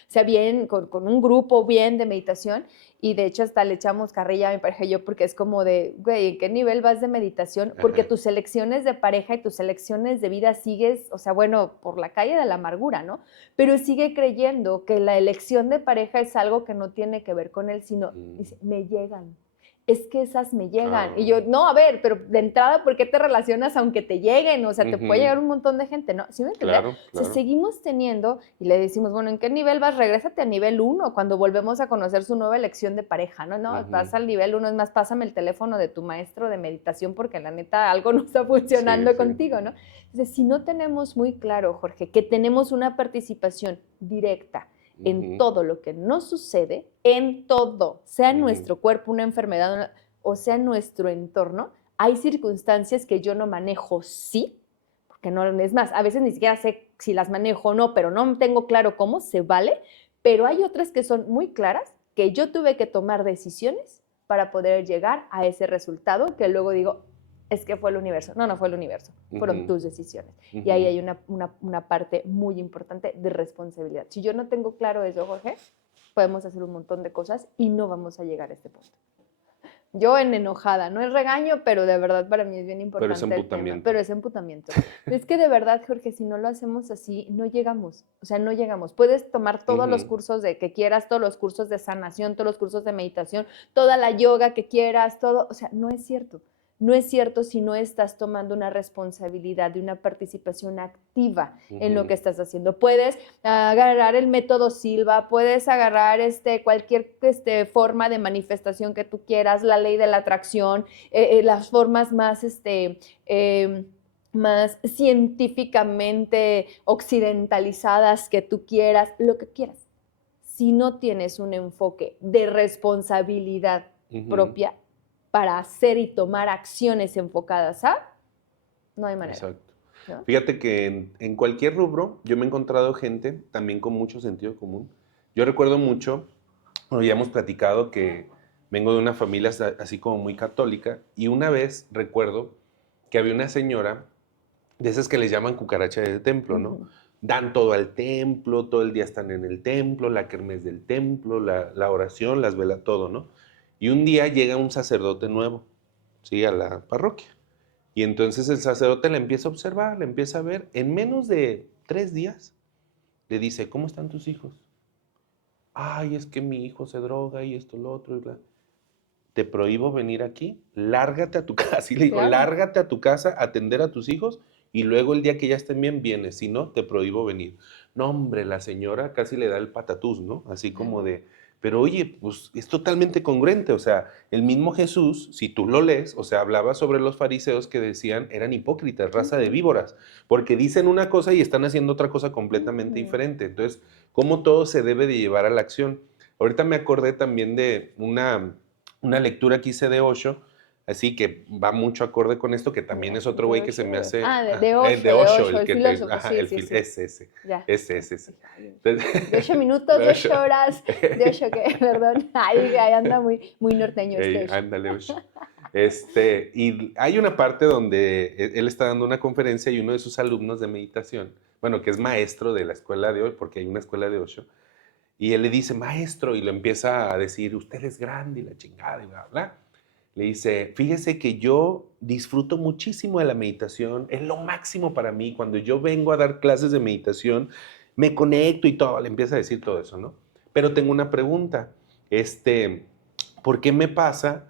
sea, bien, con un grupo bien de meditación, y de hecho hasta le echamos carrilla a mi pareja y yo, porque es como de, güey, ¿en qué nivel vas de meditación? Porque tus elecciones de pareja y tus elecciones de vida sigues, o sea, bueno, por la calle de la amargura, ¿no? Pero sigue creyendo que la elección de pareja es algo que no tiene que ver con él, sino, dice, me llegan. Es que esas me llegan. Y yo, no, a ver, pero de entrada, ¿por qué te relacionas aunque te lleguen? O sea, te puede llegar un montón de gente, ¿no? ¿Sí me entiendes? Claro. O sea, seguimos teniendo, y le decimos, bueno, ¿en qué nivel vas? Regrésate a nivel 1 cuando volvemos a conocer su nueva elección de pareja, ¿no? No, vas al nivel 1, es más, pásame el teléfono de tu maestro de meditación porque la neta algo no está funcionando contigo, ¿no? Entonces, si no tenemos muy claro, Jorge, que tenemos una participación directa en todo lo que nos sucede, en todo, sea en nuestro cuerpo una enfermedad o sea en nuestro entorno, hay circunstancias que yo no manejo, sí, porque no es más, a veces ni siquiera sé si las manejo o no, pero no tengo claro cómo, se vale, pero hay otras que son muy claras, que yo tuve que tomar decisiones para poder llegar a ese resultado, que luego digo, es que fue el universo. No, no fue el universo, fueron tus decisiones. Y ahí hay una parte muy importante de responsabilidad. Si yo no tengo claro eso, Jorge, podemos hacer un montón de cosas y no vamos a llegar a este punto. Yo en enojada, no es regaño, pero de verdad para mí es bien importante el tema. Pero es emputamiento. Es que de verdad, Jorge, si no lo hacemos así, no llegamos. O sea, no llegamos. Puedes tomar todos los cursos de que quieras, todos los cursos de sanación, todos los cursos de meditación, toda la yoga que quieras, todo. O sea, no es cierto. No es cierto si no estás tomando una responsabilidad de una participación activa en lo que estás haciendo. Puedes agarrar el método Silva, puedes agarrar cualquier forma de manifestación que tú quieras, la ley de la atracción, las formas más científicamente occidentalizadas que tú quieras, lo que quieras. Si no tienes un enfoque de responsabilidad propia, para hacer y tomar acciones enfocadas no hay manera. Exacto. ¿No? Fíjate que en cualquier rubro yo me he encontrado gente también con mucho sentido común. Yo recuerdo mucho, ya hemos platicado que vengo de una familia así como muy católica, y una vez recuerdo que había una señora de esas que les llaman cucaracha del templo, ¿no? Dan todo al templo, todo el día están en el templo, la kermés del templo, la oración, las velas, todo, ¿no? Y un día llega un sacerdote nuevo, ¿sí? A la parroquia. Y entonces el sacerdote la empieza a observar, la empieza a ver. En menos de 3 días le dice, ¿cómo están tus hijos? Ay, es que mi hijo se droga y esto, lo otro. Y bla. Te prohíbo venir aquí, lárgate a tu casa. Así le dijo, claro. Lárgate a tu casa, atender a tus hijos y luego el día que ya estén bien vienes. Si no, te prohíbo venir. No, hombre, la señora casi le da el patatús, ¿no? Así como de... Pero oye, pues es totalmente congruente, o sea, el mismo Jesús, si tú lo lees, o sea, hablaba sobre los fariseos que decían eran hipócritas, raza de víboras, porque dicen una cosa y están haciendo otra cosa completamente diferente. Entonces, ¿cómo todo se debe de llevar a la acción? Ahorita me acordé también de una lectura que hice de Osho, así que va mucho acorde con esto, que también es otro güey que se me hace... de Osho, el filósofo, ese. De 8 minutos, de 8 horas, de 8 qué, perdón. Ahí anda muy norteño Osho. Ándale, Osho. Y hay una parte donde él está dando una conferencia y uno de sus alumnos de meditación, bueno, que es maestro de la escuela de hoy, porque hay una escuela de Osho, y él le dice, maestro, y lo empieza a decir, usted es grande y la chingada y bla, bla. Le dice, fíjese que yo disfruto muchísimo de la meditación, es lo máximo para mí. Cuando yo vengo a dar clases de meditación, me conecto y todo. Le empieza a decir todo eso, ¿no? Pero tengo una pregunta. ¿Por qué me pasa?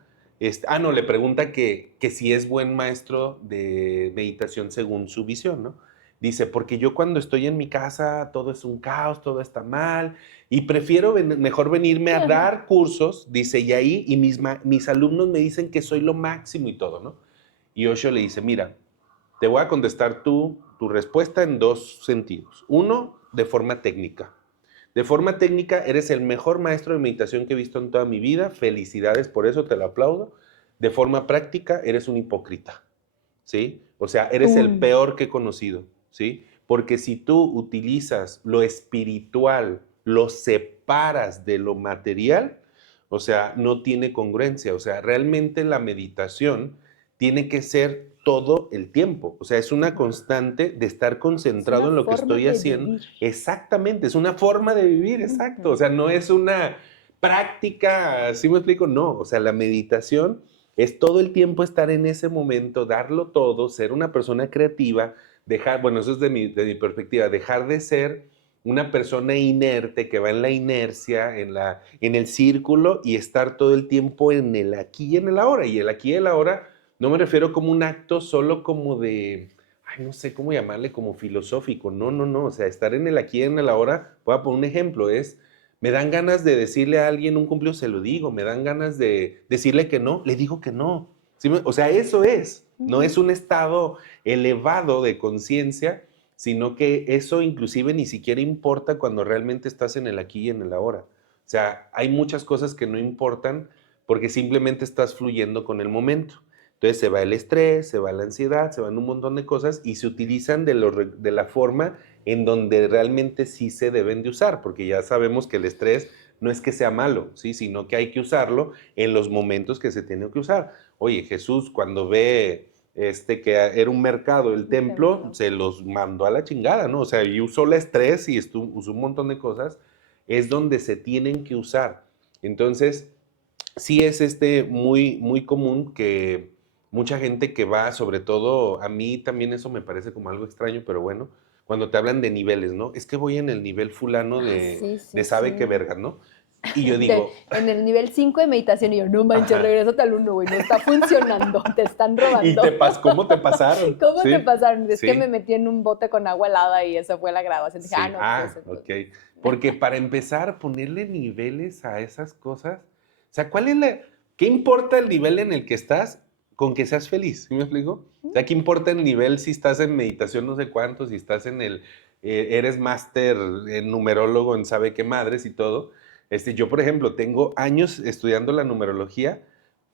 No, le pregunta que si es buen maestro de meditación según su visión, ¿no? Dice, porque yo cuando estoy en mi casa todo es un caos, todo está mal y prefiero mejor venirme a dar cursos, dice, y ahí y mis alumnos me dicen que soy lo máximo y todo, ¿no? Y Osho le dice, mira, te voy a contestar tu respuesta en dos sentidos. Uno, de forma técnica. De forma técnica, eres el mejor maestro de meditación que he visto en toda mi vida. Felicidades por eso, te lo aplaudo. De forma práctica, eres un hipócrita, ¿sí? O sea, eres el peor que he conocido, ¿sí? Porque si tú utilizas lo espiritual, lo separas de lo material, o sea, no tiene congruencia. O sea, realmente la meditación tiene que ser todo el tiempo. O sea, es una constante de estar concentrado en lo que estoy haciendo. Vivir. Exactamente, es una forma de vivir, exacto. O sea, no es una práctica, ¿sí me explico? No, o sea, la meditación es todo el tiempo estar en ese momento, darlo todo, ser una persona creativa, dejar, bueno, eso es de mi perspectiva, dejar de ser una persona inerte que va en la inercia, en el círculo y estar todo el tiempo en el aquí y en el ahora. Y el aquí y el ahora no me refiero como un acto solo como de, ay, no sé cómo llamarle, como filosófico. No, no, no. O sea, estar en el aquí y en el ahora, voy a poner un ejemplo, es, me dan ganas de decirle a alguien un cumpleaños, se lo digo. Me dan ganas de decirle que no, le digo que no. ¿Sí? O sea, eso es. No es un estado elevado de conciencia, sino que eso inclusive ni siquiera importa cuando realmente estás en el aquí y en el ahora. O sea, hay muchas cosas que no importan porque simplemente estás fluyendo con el momento. Entonces se va el estrés, se va la ansiedad, se van un montón de cosas y se utilizan de la forma en donde realmente sí se deben de usar, porque ya sabemos que el estrés no es que sea malo, ¿sí? Sino que hay que usarlo en los momentos que se tiene que usar. Oye, Jesús cuando ve que era un mercado, el templo, se los mandó a la chingada, ¿no? O sea, y usó el estrés y usó un montón de cosas, es donde se tienen que usar. Entonces, sí es muy, muy común que mucha gente que va, sobre todo, a mí también eso me parece como algo extraño, pero bueno, cuando te hablan de niveles, ¿no? Es que voy en el nivel fulano de sabe qué verga, ¿no? Y yo digo, En el nivel 5 de meditación y yo, no manches, ajá, regrésate al 1, güey, no está funcionando, te están robando. ¿cómo te pasaron? ¿Cómo te Sí, pasaron? Es que me sí. metí en un bote con agua helada y eso fue la grabación. Dije, Sí, no, pues ok. entonces. Porque para empezar, ponerle niveles a esas cosas, o sea, ¿qué importa el nivel en el que estás con que seas feliz? ¿Sí me explico? O sea, ¿qué importa el nivel si estás en meditación no sé cuánto, si estás eres máster en numerólogo en sabe qué madres y todo? Yo, por ejemplo, tengo años estudiando la numerología,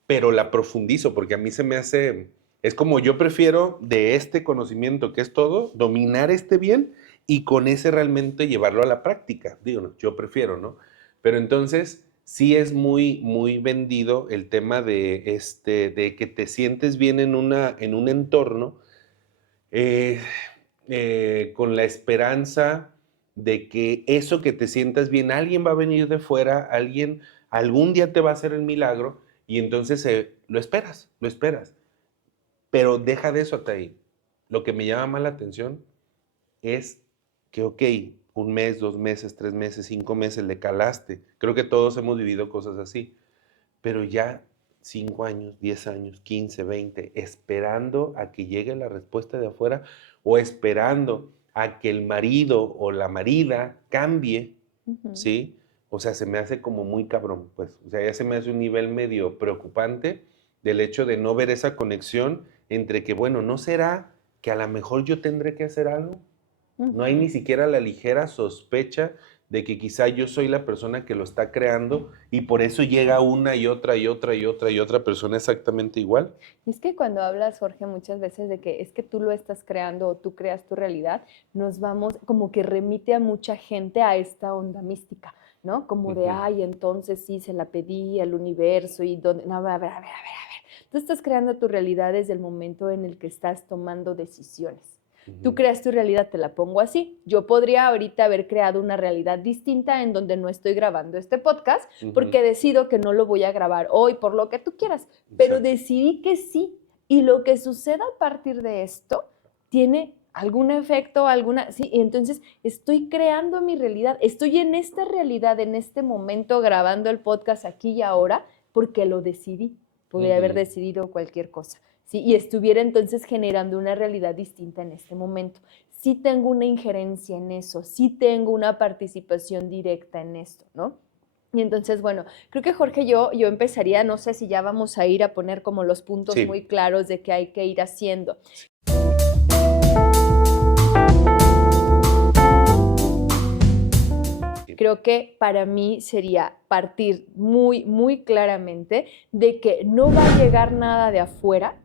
pero la profundizo porque a mí se me hace, es como yo prefiero de este conocimiento que es todo, dominar bien y con ese realmente llevarlo a la práctica. Digo, no, yo prefiero, ¿no? Pero entonces sí es muy, muy vendido el tema de que te sientes bien en un entorno eh, con la esperanza de que eso que te sientas bien, alguien va a venir de fuera, alguien algún día te va a hacer el milagro y entonces lo esperas, lo esperas. Pero deja de eso hasta ahí. Lo que me llama más la atención es que, ok, un mes, 2 meses, 3 meses, 5 meses, le calaste. Creo que todos hemos vivido cosas así. Pero ya 5 años, 10 años, 15, 20, esperando a que llegue la respuesta de afuera o esperando a que el marido o la marida cambie, ¿sí? O sea, se me hace como muy cabrón, pues. O sea, ya se me hace un nivel medio preocupante del hecho de no ver esa conexión entre que, bueno, ¿no será que a lo mejor yo tendré que hacer algo? No hay ni siquiera la ligera sospecha de que quizá yo soy la persona que lo está creando y por eso llega una y otra y otra y otra y otra persona exactamente igual. Y es que cuando hablas, Jorge, muchas veces de que es que tú lo estás creando o tú creas tu realidad, nos vamos como que remite a mucha gente a esta onda mística, ¿no? Como de, ay, entonces sí, se la pedí al universo y donde, no, a ver. Tú estás creando tu realidad desde el momento en el que estás tomando decisiones. Tú creas tu realidad, te la pongo así. Yo podría ahorita haber creado una realidad distinta en donde no estoy grabando este podcast porque decido que no lo voy a grabar hoy por lo que tú quieras, pero decidí que sí. Y lo que suceda a partir de esto tiene algún efecto, sí, entonces estoy creando mi realidad, estoy en esta realidad, en este momento grabando el podcast aquí y ahora porque lo decidí. Podría haber decidido cualquier cosa. ¿Sí? Y estuviera entonces generando una realidad distinta en este momento. sí tengo una injerencia en eso, sí tengo una participación directa en esto, ¿no? Y entonces, bueno, creo que Jorge, yo empezaría, no sé si ya vamos a ir a poner como los puntos Sí. muy claros de qué hay que ir haciendo. Creo que para mí sería partir muy, muy claramente de que no va a llegar nada de afuera,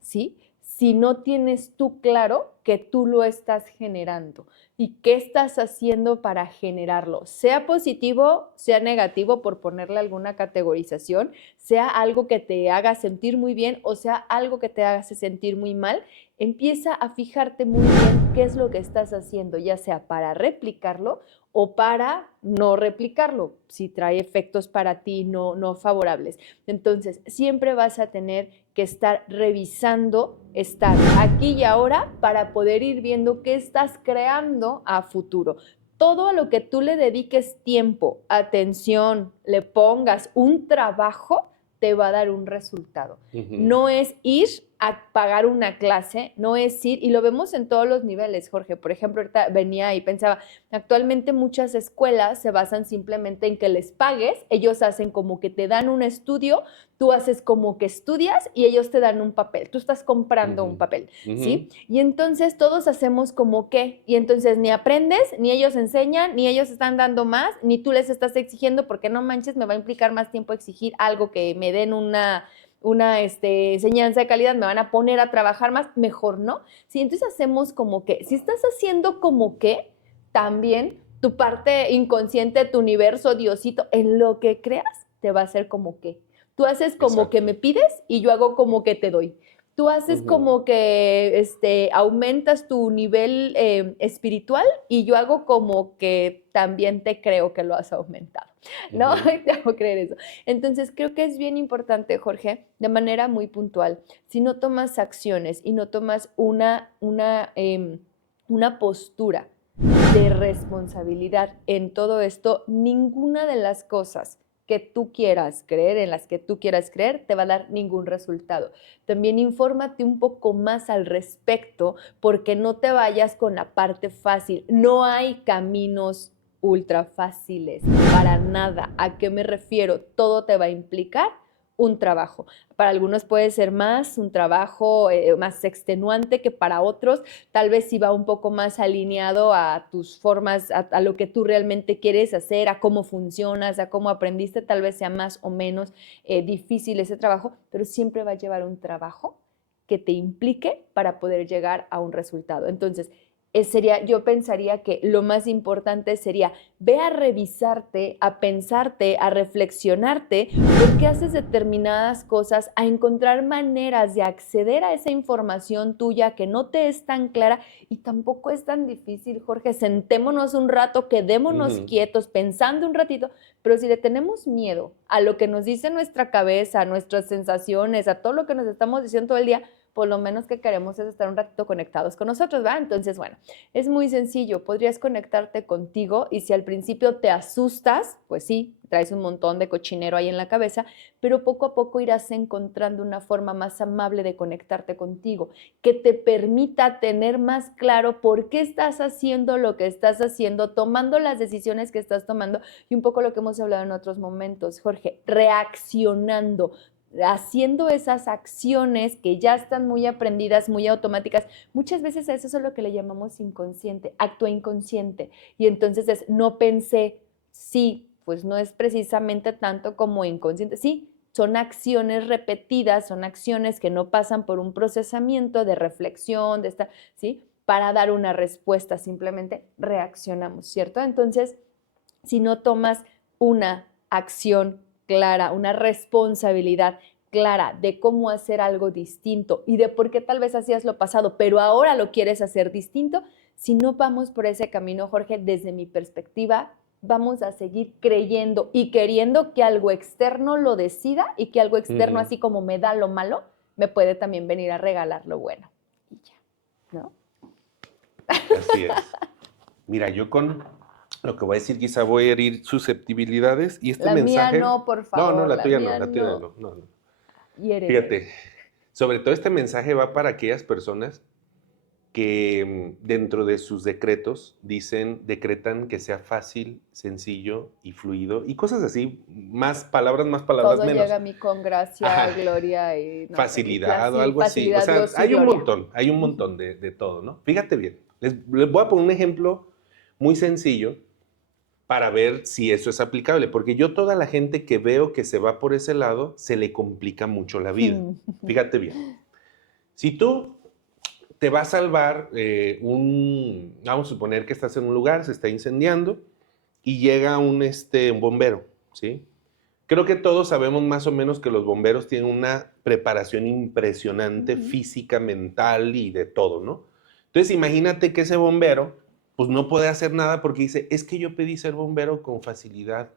¿sí? Si no tienes tú claro que tú lo estás generando y qué estás haciendo para generarlo, sea positivo, sea negativo, por ponerle alguna categorización, sea algo que te haga sentir muy bien o sea algo que te haga sentir muy mal, empieza a fijarte muy bien qué es lo que estás haciendo, ya sea para replicarlo o para no replicarlo, si trae efectos para ti no favorables. Entonces, siempre vas a tener que estar revisando, estar aquí y ahora para poder ir viendo qué estás creando a futuro. Todo a lo que tú le dediques tiempo, atención, le pongas un trabajo, te va a dar un resultado. No es ir a pagar una clase, no es ir, y lo vemos en todos los niveles, Jorge. Por ejemplo, ahorita venía y pensaba, actualmente muchas escuelas se basan simplemente en que les pagues, ellos hacen como que te dan un estudio, tú haces como que estudias y ellos te dan un papel, tú estás comprando un papel, ¿sí? Y entonces todos hacemos como que, y entonces ni aprendes, ni ellos enseñan, ni ellos están dando más, ni tú les estás exigiendo, porque no manches, me va a implicar más tiempo exigir algo que me den una enseñanza de calidad, me van a poner a trabajar más, mejor no. Sí, entonces hacemos como que, si estás haciendo como que, también tu parte inconsciente, tu universo, Diosito, en lo que creas, te va a hacer como que. Tú haces como que me pides y yo hago como que te doy. Tú haces como que aumentas tu nivel espiritual y yo hago como que también te creo que lo has aumentado, ¿no? Te hago creer eso. Entonces, creo que es bien importante, Jorge, de manera muy puntual, si no tomas acciones y no tomas una postura de responsabilidad en todo esto, ninguna de las cosas que tú quieras creer, en las que tú quieras creer, te va a dar ningún resultado. También infórmate un poco más al respecto, porque no te vayas con la parte fácil. No hay caminos ultra fáciles, para nada. ¿A qué me refiero? Todo te va a implicar un trabajo. Para algunos puede ser más un trabajo más extenuante que para otros. Tal vez si va un poco más alineado a tus formas, a lo que tú realmente quieres hacer, a cómo funcionas, a cómo aprendiste, tal vez sea más o menos difícil ese trabajo, pero siempre va a llevar un trabajo que te implique para poder llegar a un resultado. Entonces, yo pensaría que lo más importante sería, ve a revisarte, a pensarte, a reflexionarte por qué haces determinadas cosas, a encontrar maneras de acceder a esa información tuya que no te es tan clara y tampoco es tan difícil, Jorge. Sentémonos un rato, quedémonos quietos, pensando un ratito, pero si le tenemos miedo a lo que nos dice nuestra cabeza, a nuestras sensaciones, a todo lo que nos estamos diciendo todo el día, pues lo menos que queremos es estar un ratito conectados con nosotros, ¿va? Entonces, bueno, es muy sencillo, podrías conectarte contigo y si al principio te asustas, pues sí, traes un montón de cochinero ahí en la cabeza, pero poco a poco irás encontrando una forma más amable de conectarte contigo, que te permita tener más claro por qué estás haciendo lo que estás haciendo, tomando las decisiones que estás tomando y un poco lo que hemos hablado en otros momentos, Jorge, reaccionando, haciendo esas acciones que ya están muy aprendidas, muy automáticas. Muchas veces a eso es lo que le llamamos inconsciente, acto inconsciente. Y entonces es, no pensé, sí, pues no es precisamente tanto como inconsciente. Sí, son acciones repetidas, son acciones que no pasan por un procesamiento de reflexión, ¿sí? Para dar una respuesta, simplemente reaccionamos, ¿cierto? Entonces, si no tomas una acción clara, una responsabilidad clara de cómo hacer algo distinto y de por qué tal vez hacías lo pasado, pero ahora lo quieres hacer distinto, si no vamos por ese camino, Jorge, desde mi perspectiva, vamos a seguir creyendo y queriendo que algo externo lo decida y que algo externo, así como me da lo malo, me puede también venir a regalar lo bueno. Y ya, ¿no? Así es. Mira, yo con lo que voy a decir quizá voy a herir susceptibilidades y este La mensaje... mía no, por favor. No, la tuya no, mía la tuya no. Hiéreme. Fíjate, sobre todo este mensaje va para aquellas personas que dentro de sus decretos decretan que sea fácil, sencillo y fluido y cosas así, más palabras Todo menos. llega a mí con gracia, Ajá, gloria y no sé, y facilidad o sí, algo así. O facilidad, sea, gozo y gloria. hay un Ujú. montón de todo, ¿no? Fíjate bien, les voy a poner un ejemplo muy sencillo para ver si eso es aplicable, porque yo toda la gente que veo que se va por ese lado, se le complica mucho la vida. Fíjate bien, si tú te va a salvar vamos a suponer que estás en un lugar, se está incendiando y llega un bombero, ¿sí? Creo que todos sabemos más o menos que los bomberos tienen una preparación impresionante Ujú. física, mental y de todo, ¿no? Entonces imagínate que ese bombero pues no puede hacer nada porque dice, es que yo pedí ser bombero con facilidad.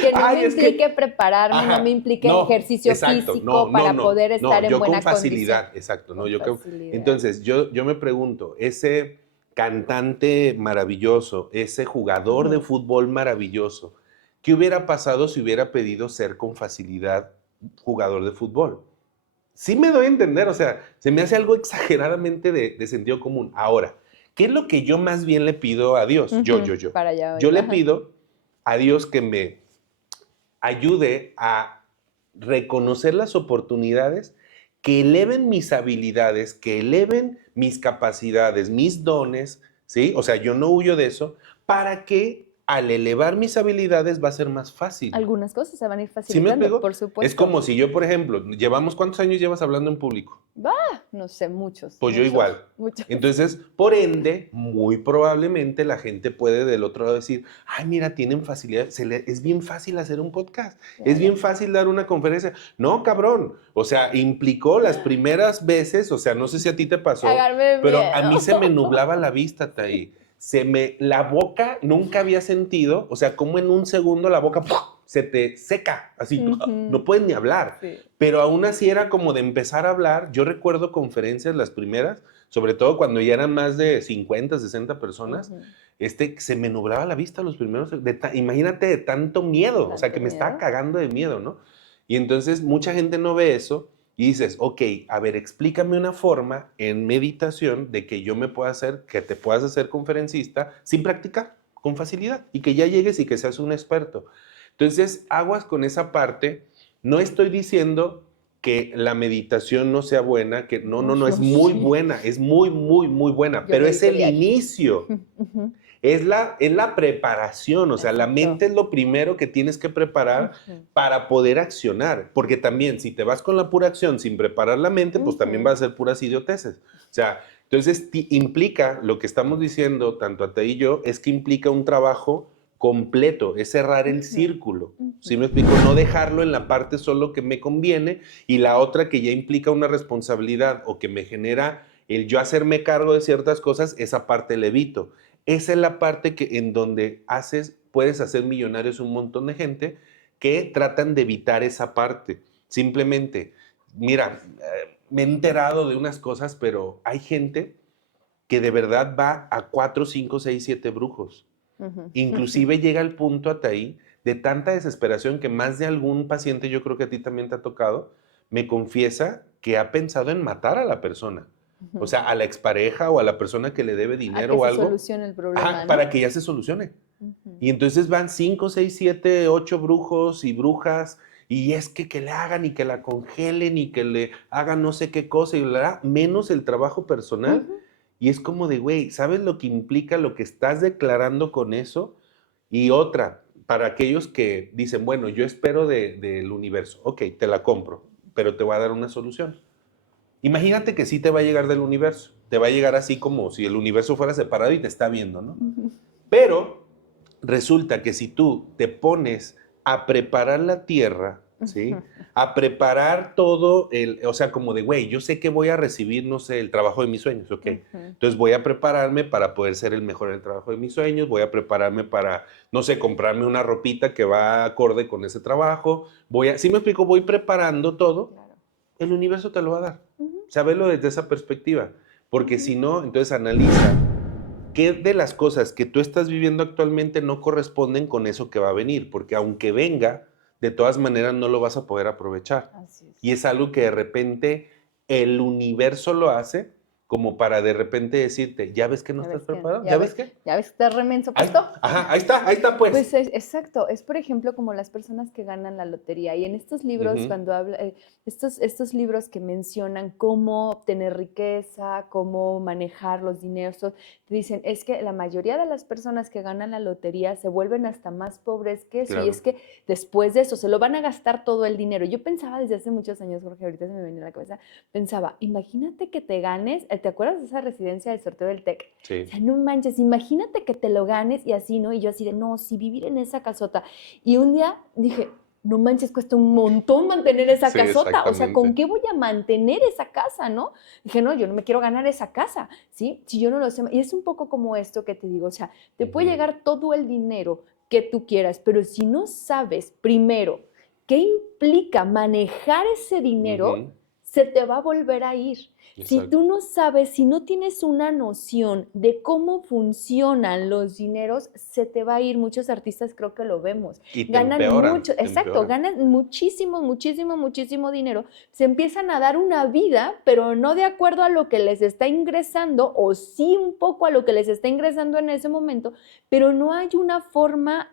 Que no me Ay, es implique que, prepararme, no me ajá, implique no, ejercicio exacto, físico para poder estar no, en yo con buena condición. facilidad, exacto, no, Con facilidad. entonces yo me pregunto, ese cantante maravilloso, ese jugador de Ujú. fútbol maravilloso, ¿qué hubiera pasado si hubiera pedido ser con facilidad jugador de fútbol? Sí me doy a entender, o sea, se me hace algo exageradamente de sentido común. Ahora, ¿qué es lo que yo más bien le pido a Dios? Ujú, para allá Yo iba. le Ajá. pido a Dios que me ayude a reconocer las oportunidades que eleven mis habilidades, que eleven mis capacidades, mis dones, ¿sí? O sea, yo no huyo de eso, para que al elevar mis habilidades va a ser más fácil. Algunas cosas se van a ir ¿Sí me facilitando, explico? por Es supuesto. como si yo, por ejemplo, ¿cuántos años llevas hablando en público? No sé, muchos, Pues yo muchos, igual. muchos. Entonces, por ende, muy probablemente la gente puede del otro lado decir, ay, mira, tienen facilidad, es bien fácil hacer un podcast, es bien Claro. fácil dar una conferencia. No, cabrón, o sea, implicó las primeras veces, o sea, no sé si a ti te pasó, Cagarme de pero a mí se me miedo. nublaba la vista, Taí. La boca nunca había sentido, o sea, como en un segundo la boca ¡puf! Se te seca, así, no Ujú. puedes ni hablar. Sí. Pero aún así era como de empezar a hablar. Yo recuerdo conferencias, las primeras, sobre todo cuando ya eran más de 50, 60 personas, Ujú. se me nublaba la vista los primeros, imagínate de tanto miedo, o sea, ¿Tanto que me estaba miedo? cagando de miedo, ¿no? Y entonces mucha gente no ve eso y dices, ok, a ver, explícame una forma en meditación de que yo me pueda hacer, que te puedas hacer conferencista sin practicar, con facilidad, y que ya llegues y que seas un experto. Entonces, aguas con esa parte. No estoy diciendo que la meditación no sea buena, que Uy, no, es no, muy sí. buena, es muy, muy, muy buena, Yo pero es medito el diario. inicio, Ujú. es la preparación, o sea, la Exacto. mente es lo primero que tienes que preparar Ujú. para poder accionar, porque también si te vas con la pura acción sin preparar la mente, pues también va Ujú. a ser puras idioteces. O sea, entonces implica, lo que estamos diciendo, tanto a ti y yo, es que implica un trabajo completo, es cerrar el Ujú. círculo. ¿Sí Ujú. me explico? No dejarlo en la parte solo que me conviene y la otra que ya implica una responsabilidad o que me genera el yo hacerme cargo de ciertas cosas, esa parte la evito. Esa es la parte en donde puedes hacer millonarios un montón de gente que tratan de evitar esa parte. Simplemente, mira, me he enterado de unas cosas, pero hay gente que de verdad va a 4, 5, 6, 7 brujos. Ujú. Inclusive llega al punto hasta ahí de tanta desesperación que más de algún paciente, yo creo que a ti también te ha tocado, me confiesa que ha pensado en matar a la persona. O Ujú. sea, a la expareja o a la persona que le debe A dinero que o se algo, solucione el problema, para ¿no? que ya se solucione. Ujú. Y entonces van 5, 6, 7, 8 brujos y brujas y es que le hagan y que la congelen y que le hagan no sé qué cosa y menos el trabajo personal. Ujú. Y es como de, güey, ¿sabes lo que implica lo que estás declarando con eso? Y otra, para aquellos que dicen, bueno, yo espero del universo, ok, te la compro, pero te voy a dar una solución. Imagínate que sí te va a llegar del universo, te va a llegar así como si el universo fuera separado y te está viendo, ¿no? Ujú. Pero resulta que si tú te pones a preparar la tierra, ¿sí? A preparar todo o sea, como de, güey, yo sé que voy a recibir, no sé, el trabajo de mis sueños, ¿ok? Ujú. Entonces voy a prepararme para poder ser el mejor en el trabajo de mis sueños, voy a prepararme para, no sé, comprarme una ropita que va acorde con ese trabajo, ¿sí me explico? Voy preparando todo, Claro. el universo te lo va a dar. Ujú. Sábelo desde esa perspectiva, porque Ujú. si no, entonces analiza qué de las cosas que tú estás viviendo actualmente no corresponden con eso que va a venir, porque aunque venga, de todas maneras no lo vas a poder aprovechar. Así es. Y es algo que de repente el universo lo hace como para de repente decirte, ¿ya ves que no Ya estás ves que, preparado? ¿Ya ves que? ya ves que estás remenso Ahí, puesto. ajá, ahí está pues. Pues exacto, es por ejemplo como las personas que ganan la lotería y en estos libros Ujú. cuando habla, estos libros que mencionan cómo obtener riqueza, cómo manejar los dineros, te dicen es que la mayoría de las personas que ganan la lotería se vuelven hasta más pobres que eso y es Claro. que después de eso se lo van a gastar todo el dinero. Yo pensaba desde hace muchos años, Jorge, ahorita se me venía a la cabeza, pensaba, imagínate que te ganes, ¿te acuerdas de esa residencia del sorteo del TEC? O Sí. sea, no manches, imagínate que te lo ganes y así, ¿no? Y yo así de, no, sí, vivir en esa casota. Y un día dije, no manches, cuesta un montón mantener esa Sí, casota. O sea, ¿con exactamente. qué voy a mantener esa casa, no? Dije, no, yo no me quiero ganar esa casa, ¿sí? Si yo no lo sé. Y es un poco como esto que te digo, o sea, te puede Ujú. llegar todo el dinero que tú quieras, pero si no sabes primero qué implica manejar ese dinero, Ujú. se te va a volver a ir. Si Exacto. tú no sabes, si no tienes una noción de cómo funcionan los dineros, se te va a ir. Muchos artistas creo que lo vemos. Y te Ganan empeoran, mucho, te exacto, empeoran. ganan muchísimo, muchísimo, muchísimo dinero. Se empiezan a dar una vida, pero no de acuerdo a lo que les está ingresando, o sí un poco a lo que les está ingresando en ese momento, pero no hay una forma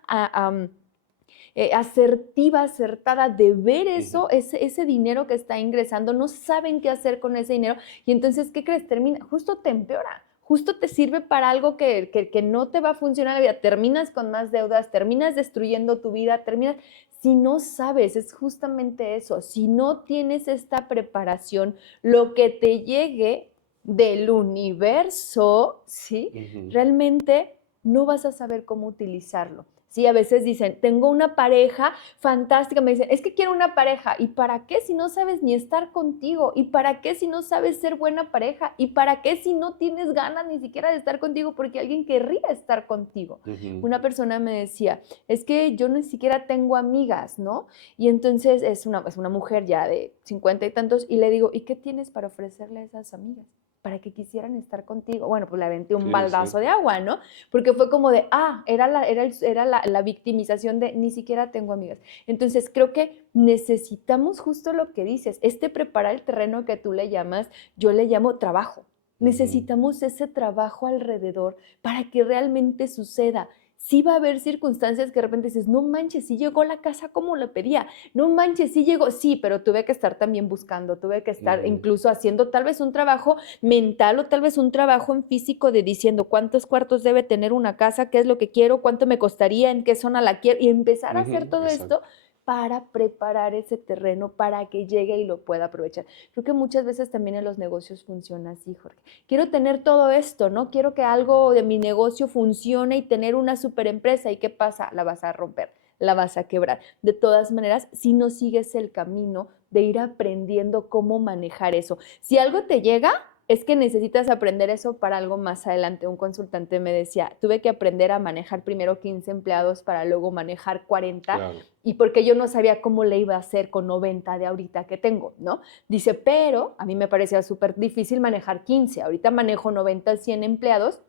asertiva, acertada de ver eso, Ujú. ese dinero que está ingresando, no saben qué hacer con ese dinero y entonces, ¿qué crees? Termina, justo te empeora, justo te sirve para algo que no te va a funcionar la vida, terminas con más deudas, terminas destruyendo tu vida, terminas, si no sabes, es justamente eso, si no tienes esta preparación, lo que te llegue del universo, ¿sí? Ujú. Realmente no vas a saber cómo utilizarlo. Sí, a veces dicen, tengo una pareja fantástica, me dicen, es que quiero una pareja. ¿Y para qué si no sabes ni estar contigo? ¿Y para qué si no sabes ser buena pareja? ¿Y para qué si no tienes ganas ni siquiera de estar contigo porque alguien querría estar contigo? Ujú. Una persona me decía, es que yo ni siquiera tengo amigas, ¿no? Y entonces es una mujer ya de 50 y tantos y le digo, ¿y qué tienes para ofrecerle a esas amigas? Para que quisieran estar contigo. Bueno, pues le aventé un Sí, sí. baldazo de agua, ¿no? Porque fue como de, era la victimización de ni siquiera tengo amigas. Entonces creo que necesitamos justo lo que dices, preparar el terreno que tú le llamas, yo le llamo trabajo. Ujú. Necesitamos ese trabajo alrededor para que realmente suceda. Sí va a haber circunstancias que de repente dices, no manches, sí llegó la casa como la pedía, no manches, sí llegó, sí, pero tuve que estar también buscando, tuve que estar Ujú. incluso haciendo tal vez un trabajo mental o tal vez un trabajo en físico de diciendo cuántos cuartos debe tener una casa, qué es lo que quiero, cuánto me costaría, en qué zona la quiero y empezar a hacer Ujú. todo esto Exacto. para preparar ese terreno para que llegue y lo pueda aprovechar. Creo que muchas veces también en los negocios funciona así, Jorge. Quiero tener todo esto, ¿no? Quiero que algo de mi negocio funcione y tener una super empresa. ¿Y qué pasa? La vas a romper, la vas a quebrar. De todas maneras, si no sigues el camino de ir aprendiendo cómo manejar eso. Si algo te llega, es que necesitas aprender eso para algo más adelante. Un consultante me decía, tuve que aprender a manejar primero 15 empleados para luego manejar 40 Claro. y porque yo no sabía cómo le iba a hacer con 90 de ahorita que tengo, ¿no? Dice, pero a mí me parecía súper difícil manejar 15, ahorita manejo 90, 100 empleados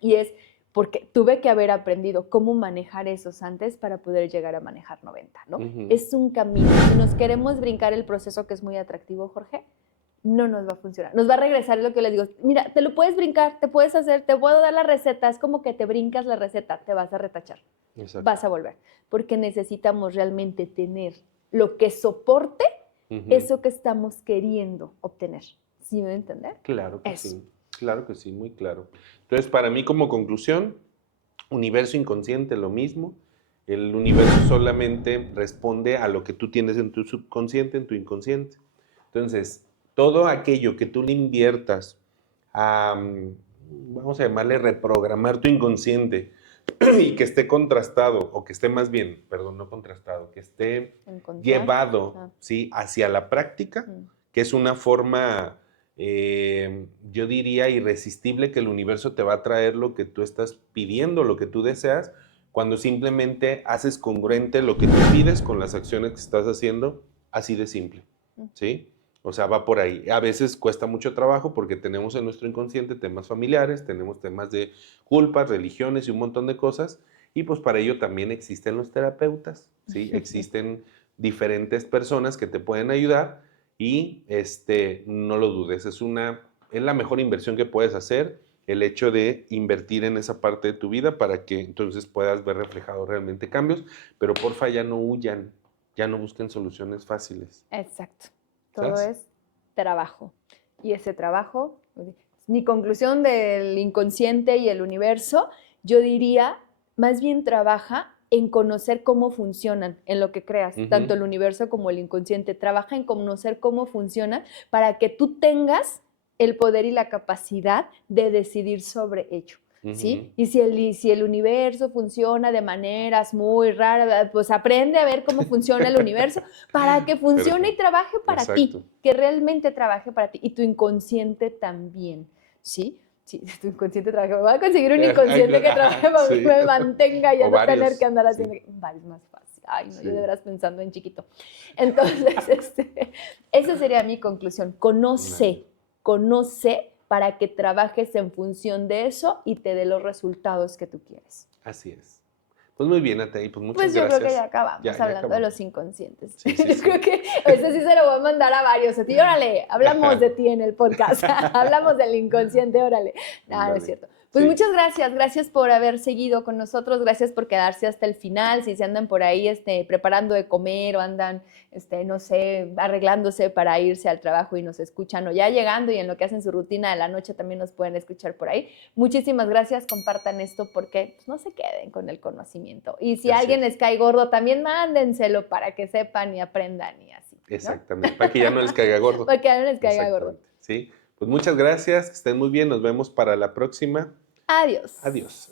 y es porque tuve que haber aprendido cómo manejar esos antes para poder llegar a manejar 90, ¿no? Ujú. Es un camino. Si nos queremos brincar el proceso que es muy atractivo, Jorge, no nos va a funcionar. Nos va a regresar lo que les digo. Mira, te lo puedes brincar, te puedes hacer, te puedo dar la receta. Es como que te brincas la receta, te vas a retachar. Exacto. Vas a volver. Porque necesitamos realmente tener lo que soporte Ujú. eso que estamos queriendo obtener. ¿Sí me voy a entender? Eso. Claro que sí, muy claro. Entonces, para mí como conclusión, universo inconsciente, lo mismo. El universo solamente responde a lo que tú tienes en tu subconsciente, en tu inconsciente. Entonces, todo aquello que tú le inviertas a, vamos a llamarle reprogramar tu inconsciente y que esté contrastado, o que esté más bien, perdón, no contrastado, que esté Encontrar. llevado, Ah. ¿sí?, hacia la práctica, que es una forma, yo diría, irresistible, que el universo te va a traer lo que tú estás pidiendo, lo que tú deseas, cuando simplemente haces congruente lo que tú pides con las acciones que estás haciendo, así de simple, ¿sí? O sea, va por ahí. A veces cuesta mucho trabajo porque tenemos en nuestro inconsciente temas familiares, tenemos temas de culpas, religiones y un montón de cosas. Y pues para ello también existen los terapeutas, ¿sí? Existen diferentes personas que te pueden ayudar y no lo dudes, es la mejor inversión que puedes hacer, el hecho de invertir en esa parte de tu vida para que entonces puedas ver reflejados realmente cambios, pero porfa ya no huyan, ya no busquen soluciones fáciles. Exacto. Todo ¿Sabes? es trabajo. Y ese trabajo, mi conclusión del inconsciente y el universo, yo diría, más bien trabaja en conocer cómo funcionan en lo que creas, tanto el universo como el inconsciente. Trabaja en conocer cómo funcionan para que tú tengas el poder y la capacidad de decidir sobre ello. ¿Sí? Y si el universo funciona de maneras muy raras, pues aprende a ver cómo funciona el universo para que funcione y trabaje para ti, que realmente trabaje para ti. Y tu inconsciente también, ¿sí? Sí, tu inconsciente trabaja. Me voy a conseguir un inconsciente que trabaje para que me mantenga y ya no tener que andar haciendo. Varios más fácil. Ay, no, yo de veras pensando en chiquito. Entonces, esa sería mi conclusión. Conoce para que trabajes en función de eso y te dé los resultados que tú quieres. Así es. Pues muy bien, Ataí, pues muchas gracias. Pues yo gracias. Creo que ya acabamos hablando acabamos. de los inconscientes. Sí, yo creo que ese sí se lo voy a mandar a varios. A ti, órale, hablamos de ti en el podcast. Hablamos del inconsciente, órale. No es cierto. Pues muchas gracias por haber seguido con nosotros, gracias por quedarse hasta el final, si se andan por ahí preparando de comer o andan, no sé, arreglándose para irse al trabajo y nos escuchan o ya llegando y en lo que hacen su rutina de la noche también nos pueden escuchar por ahí. Muchísimas gracias, compartan esto porque pues, no se queden con el conocimiento. Y si a alguien les cae gordo, también mándenselo para que sepan y aprendan y así. ¿no? Exactamente, para que ya no les caiga gordo. Para que ya no les caiga gordo. Sí, pues muchas gracias, que estén muy bien, nos vemos para la próxima. Adiós. Adiós.